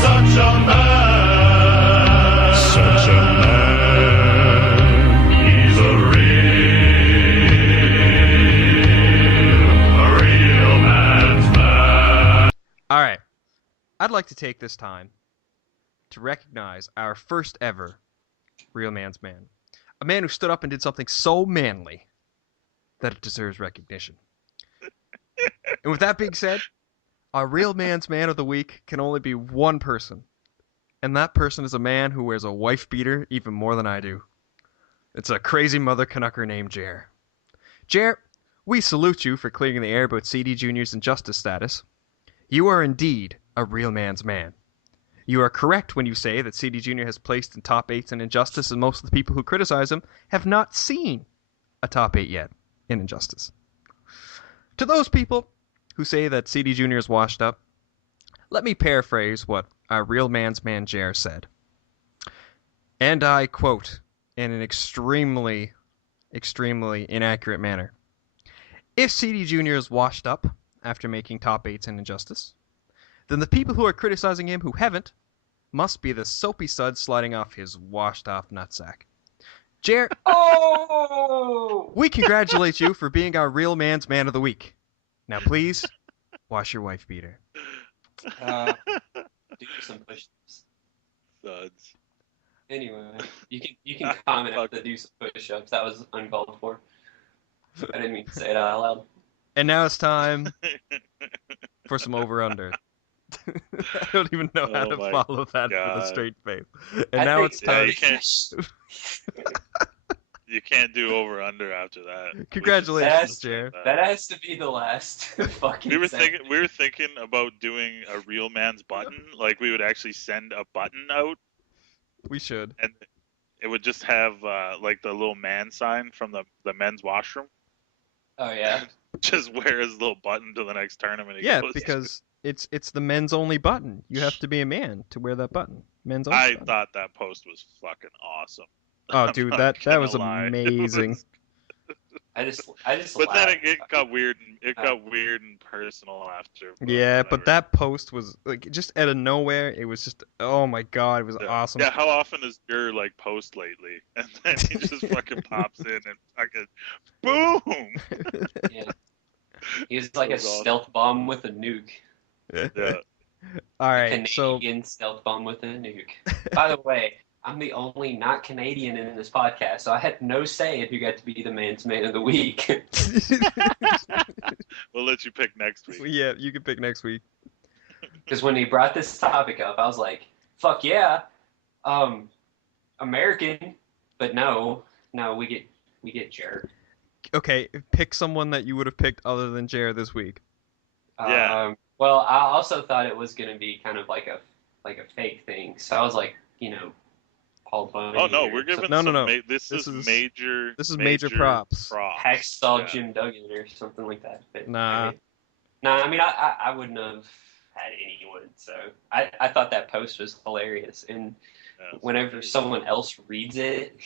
such a man, such a man. He's a real man's man. All right. I'd like to take this time to recognize our first ever Real Man's Man. A man who stood up and did something so manly that it deserves recognition. And with that being said, our Real Man's Man of the Week can only be one person. And that person is a man who wears a wife beater even more than I do. It's a crazy mother Canucker named Jer. Jer, we salute you for clearing the air about CD Junior's injustice status. You are indeed a real man's man. You are correct when you say that CD Junior has placed in top 8s in Injustice, and most of the people who criticize him have not seen a top 8 yet in Injustice. To those people who say that CD Junior is washed up, let me paraphrase what our real man's man Jer said. And I quote in an extremely, extremely inaccurate manner. If CD Junior is washed up after making top 8s in Injustice, then the people who are criticizing him who haven't must be the soapy suds sliding off his washed-off nutsack. Jer, Oh! we congratulate you for being our real man's man of the week. Now, please, wash your wife beater. Do some push-ups. Suds. Anyway, you can comment after do some push-ups. That was uncalled for. I didn't mean to say it out loud. And now it's time for some over-under. I don't even know how Oh to my follow that with a God. straight face. And now it's Yeah, time. you can't. You can't do over under after that. Congratulations, That's- Jer. That has to be the last fucking. We were segment. thinking about doing a real man's button. Like we would actually send a button out, We should. and it would just have like the little man sign from the men's washroom. Oh yeah. Just wear his little button to the next tournament. He Yeah, goes to. because it's the men's only button. You have to be a man to wear that button. Men's only I button. thought that post was fucking awesome. Oh, I'm dude, not that gonna was lie. It amazing. was- I just. But then laughed. it got weird. It got weird and personal after. Yeah, but whatever. that post was like just out of nowhere. It was just, oh my god, it was Yeah. awesome. Yeah, how often does your like post lately? And then he just fucking pops in and fucking boom. Yeah. He was like a That was awesome. stealth bomb with a nuke. Yeah. All right, so Canadian stealth bomb with a nuke. By the way, I'm the only not Canadian in this podcast, so I had no say in who got to be the man's man of the week. We'll let you pick next week. yeah, you can pick next week. Because when he brought this topic up, I was like, "Fuck yeah, American." But no, we get Jared. Okay, pick someone that you would have picked other than Jared this week. Yeah. Well, I also thought it was gonna be kind of like a fake thing, so I was like, Paul Bunyan. Oh no, or we're giving No, some no. this This is is- major. this is major props. Hacksaw Yeah. Jim Duggan or something like that. But, Nah. I mean, I wouldn't have had anyone. So I thought that post was hilarious. And Yeah, it's whenever crazy. someone else reads it,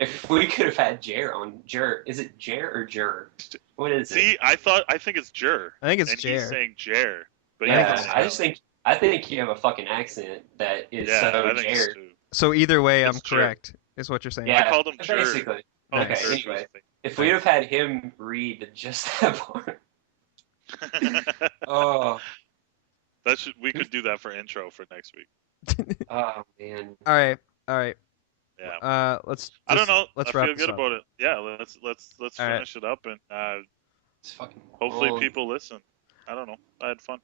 if we could have had Jer on, is it Jer or Jer? What is it? See, I think it's Jer. I think it's and Jer. he's saying Jer. But Yeah, yeah, I think you have a fucking accent that is yeah, so I think Jer. so too. So either way, I'm It's Jared. correct, is what you're saying. Yeah, I called him Jer. basically. Oh, Okay, Jer. anyway. If we'd have had him read just that part. Oh, We could do that for intro for next week. oh man. All right. Yeah. Let's. I don't know. Let's I wrap feel this good up. about it. Yeah, let's All right. finish it up and It's fucking hopefully long. people listen. I don't know. I had fun.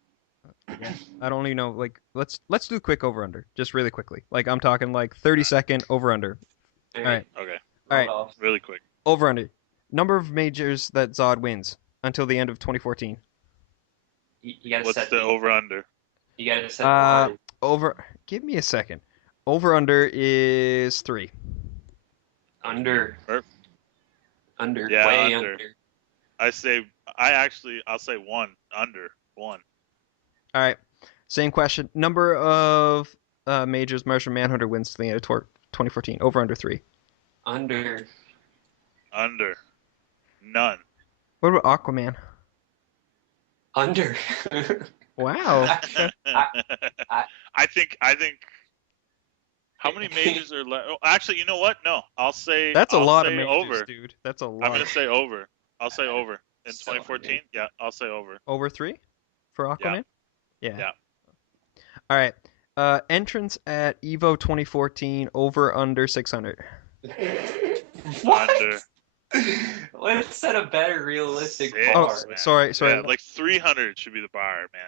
I don't even know. Like, let's do a quick over under, just really quickly. Like, I'm talking like 30-second over under. All right. Okay, All right. Off. really quick. Over under. Number of majors that Zod wins until the end of 2014. You gotta What's set the over under? You gotta set the Uh, line. Over. Give me a second. Over under is 3. Under. Perfect. Under. Yeah, Way under. under. I'll say one under one. All right. Same question. Number of majors Martian Manhunter wins to the end of 2014. Over under 3. Under. Under. None. What about Aquaman? Under. Wow. I think. How many majors are left? Oh, actually, you know what? No, I'll say. That's a I'll lot of say majors, over. dude. That's a I'm lot. gonna say over. I'll say over in So 2014. many. Yeah, I'll say over. Over 3 for Aquaman? Yeah. Yeah. All right. Entrance at Evo 2014 over under 600. What? Under. Let's set a better realistic Six, Oh, bar. man. sorry. Yeah, like 300 should be the bar, man.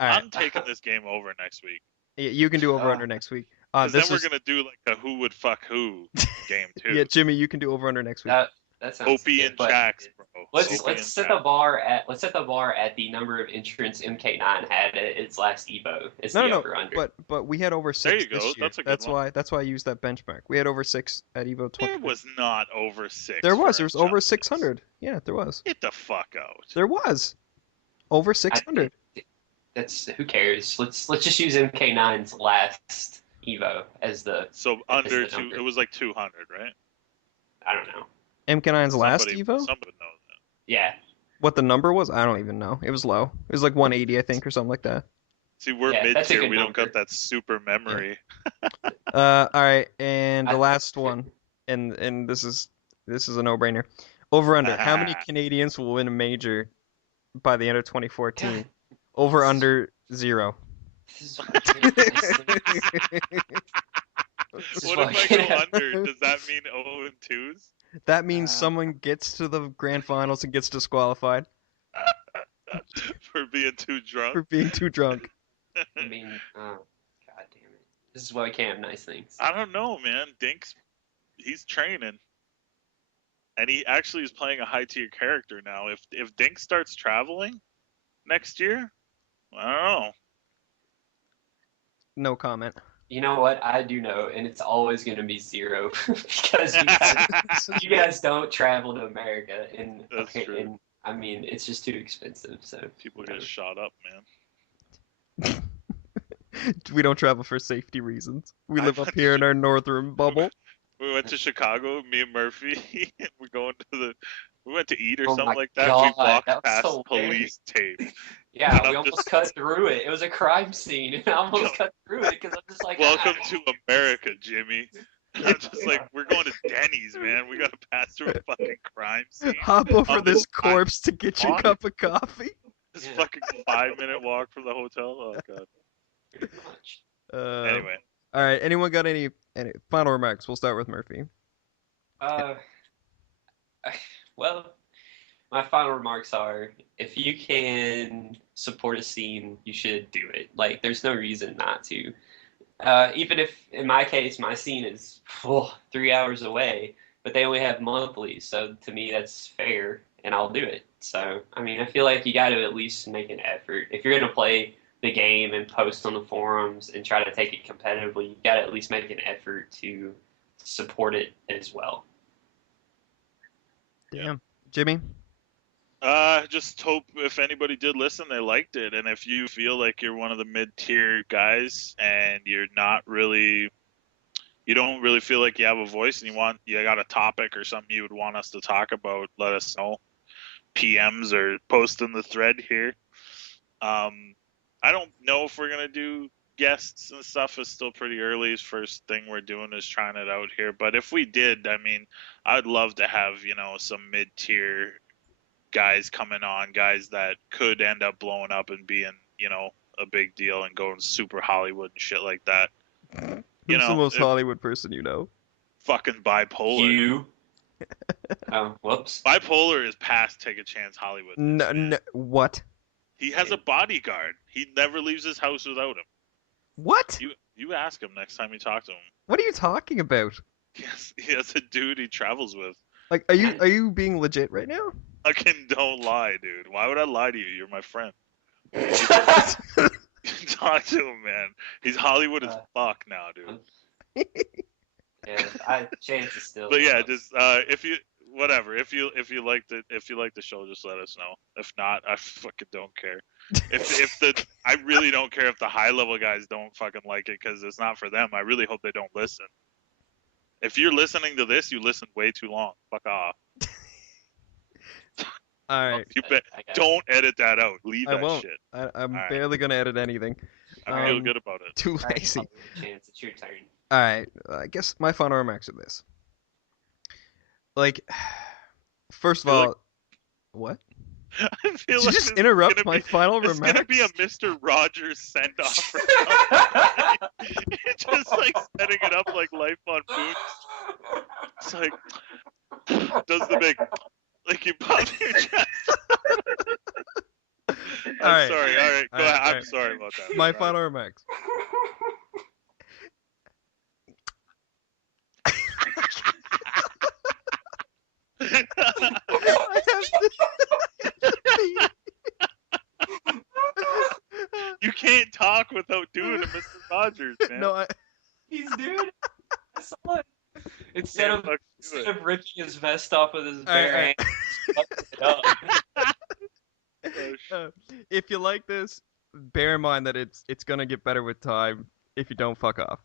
All right. I'm taking this game over next week. Yeah, you can do over Ah. under next week. Because then This we're is gonna do like a who would fuck who game too. yeah, Jimmy. You can do over under next week. That sounds Opie good, and but Jax, bro. Let's Opie and set Jax. the bar at the number of entrants MK9 had at its last Evo. It's No, the no, over under. but we had over 6 There you this go, year. that's a good one. That's why I used that benchmark. We had over 6 at Evo 20. There was not over 6. There was. for There was over Injustice. 600. Yeah, there was. Get the fuck out. There was over 600. That's who cares. Let's just use MK9's last Evo as the So under the two, number. it was like 200, right? I don't know. MK9's last Somebody Evo. would know Yeah. What the number was? I don't even know. It was low. It was like 180, I think, or something like that. See, we're Yeah, that's a mid-tier. good We don't got number. that super memory. All right, and the I- last one, and this is a no-brainer. Over under. How many Ah. Canadians will win a major by the end of 2014? God, Over this is- under 0. This is why I can't have nice things. This is What why if I can't go have- under? Does that mean 0 and 2s? That means Uh, someone gets to the grand finals and gets disqualified For being too drunk? for being too drunk. I mean, oh, god damn it. This is why I can't have nice things. I don't know, man. Dink's, he's training. And he actually is playing a high-tier character now. If Dink starts traveling next year, I don't know. No comment. You know what? I do know, and it's always going to be 0 because you guys don't travel to America, and That's true. and I mean, it's just too expensive. So People get shot up, man. We don't travel for safety reasons. We I live up went here to in our northern bubble. We went to Chicago, me and Murphy. We went to eat or Oh something my like that. God, We walked that was past hilarious. police tape. yeah, And we I'm almost just- cut through it. It was a crime scene, and I almost cut through it because I'm just like, Welcome ah. to America, Jimmy. I'm just like, we're going to Denny's, man. We gotta pass through a fucking crime scene. Hop over I'm this just- corpse to get your on cup of coffee. This Yeah. fucking 5-minute walk from the hotel. Oh god. Pretty much. Anyway, All right. Anyone got any final remarks? We'll start with Murphy. Well, my final remarks are: if you can support a scene, you should do it. Like, there's no reason not to. Even if, in my case, my scene is 3 hours away, but they only have monthly, so to me that's fair, and I'll do it. So, I mean, I feel like you got to at least make an effort. If you're gonna play the game and post on the forums and try to take it competitively, you got to at least make an effort to support it as well. Damn. Jimmy? just hope if anybody did listen, they liked it. And if you feel like you're one of the mid-tier guys and you don't really feel like you have a voice and you got a topic or something you would want us to talk about, let us know. PMs or post in the thread here. I don't know if we're gonna do guests and stuff. It's still pretty early. First thing we're doing is trying it out here. But if we did, I mean, I'd love to have, some mid-tier guys coming on, guys that could end up blowing up and being, a big deal and going super Hollywood and shit like that. Who's the most if- Hollywood person you know? Fucking bipolar. You. Oh, whoops. Bipolar is past TakeAChance Hollywood. What? He has a bodyguard. He never leaves his house without him. What? You ask him next time you talk to him. What are you talking about? Yes, he has a dude he travels with. Like, are you being legit right now? Fucking don't lie, dude. Why would I lie to you? You're my friend. Talk to him, man. He's Hollywood as fuck now, dude. Yeah, Chance is still. But yeah, just if you like the show, just let us know. If not, I fucking don't care. I really don't care if the high level guys don't fucking like it because it's not for them. I really hope they don't listen. If you're listening to this, you listened way too long. Fuck off. All right. Don't edit that out. Leave I that won't. shit. I'm All right. barely gonna edit anything. I feel good about it. Too All right, lazy. Chance, it's your turn. All right. I guess my final remarks are this. Like, first of Feel all, like- what? I feel Did you like just it's interrupt gonna my be- final It's remarks? gonna be a Mr. Rogers send off or something. You're just like setting it up like Life on Boone. It's like does the big like you pop your chest. I'm Alright. sorry. All right, go ahead. I'm Alright. sorry about that. My All right. final remarks. I have to- You can't talk without doing a Mr. Rogers, man. No, He's doing it. I saw it. Instead Yeah, of fuck, do it. ripping his vest off with his All bare right, hand, fucking it up. Oh, if you like this, bear in mind that it's gonna get better with time if you don't fuck off.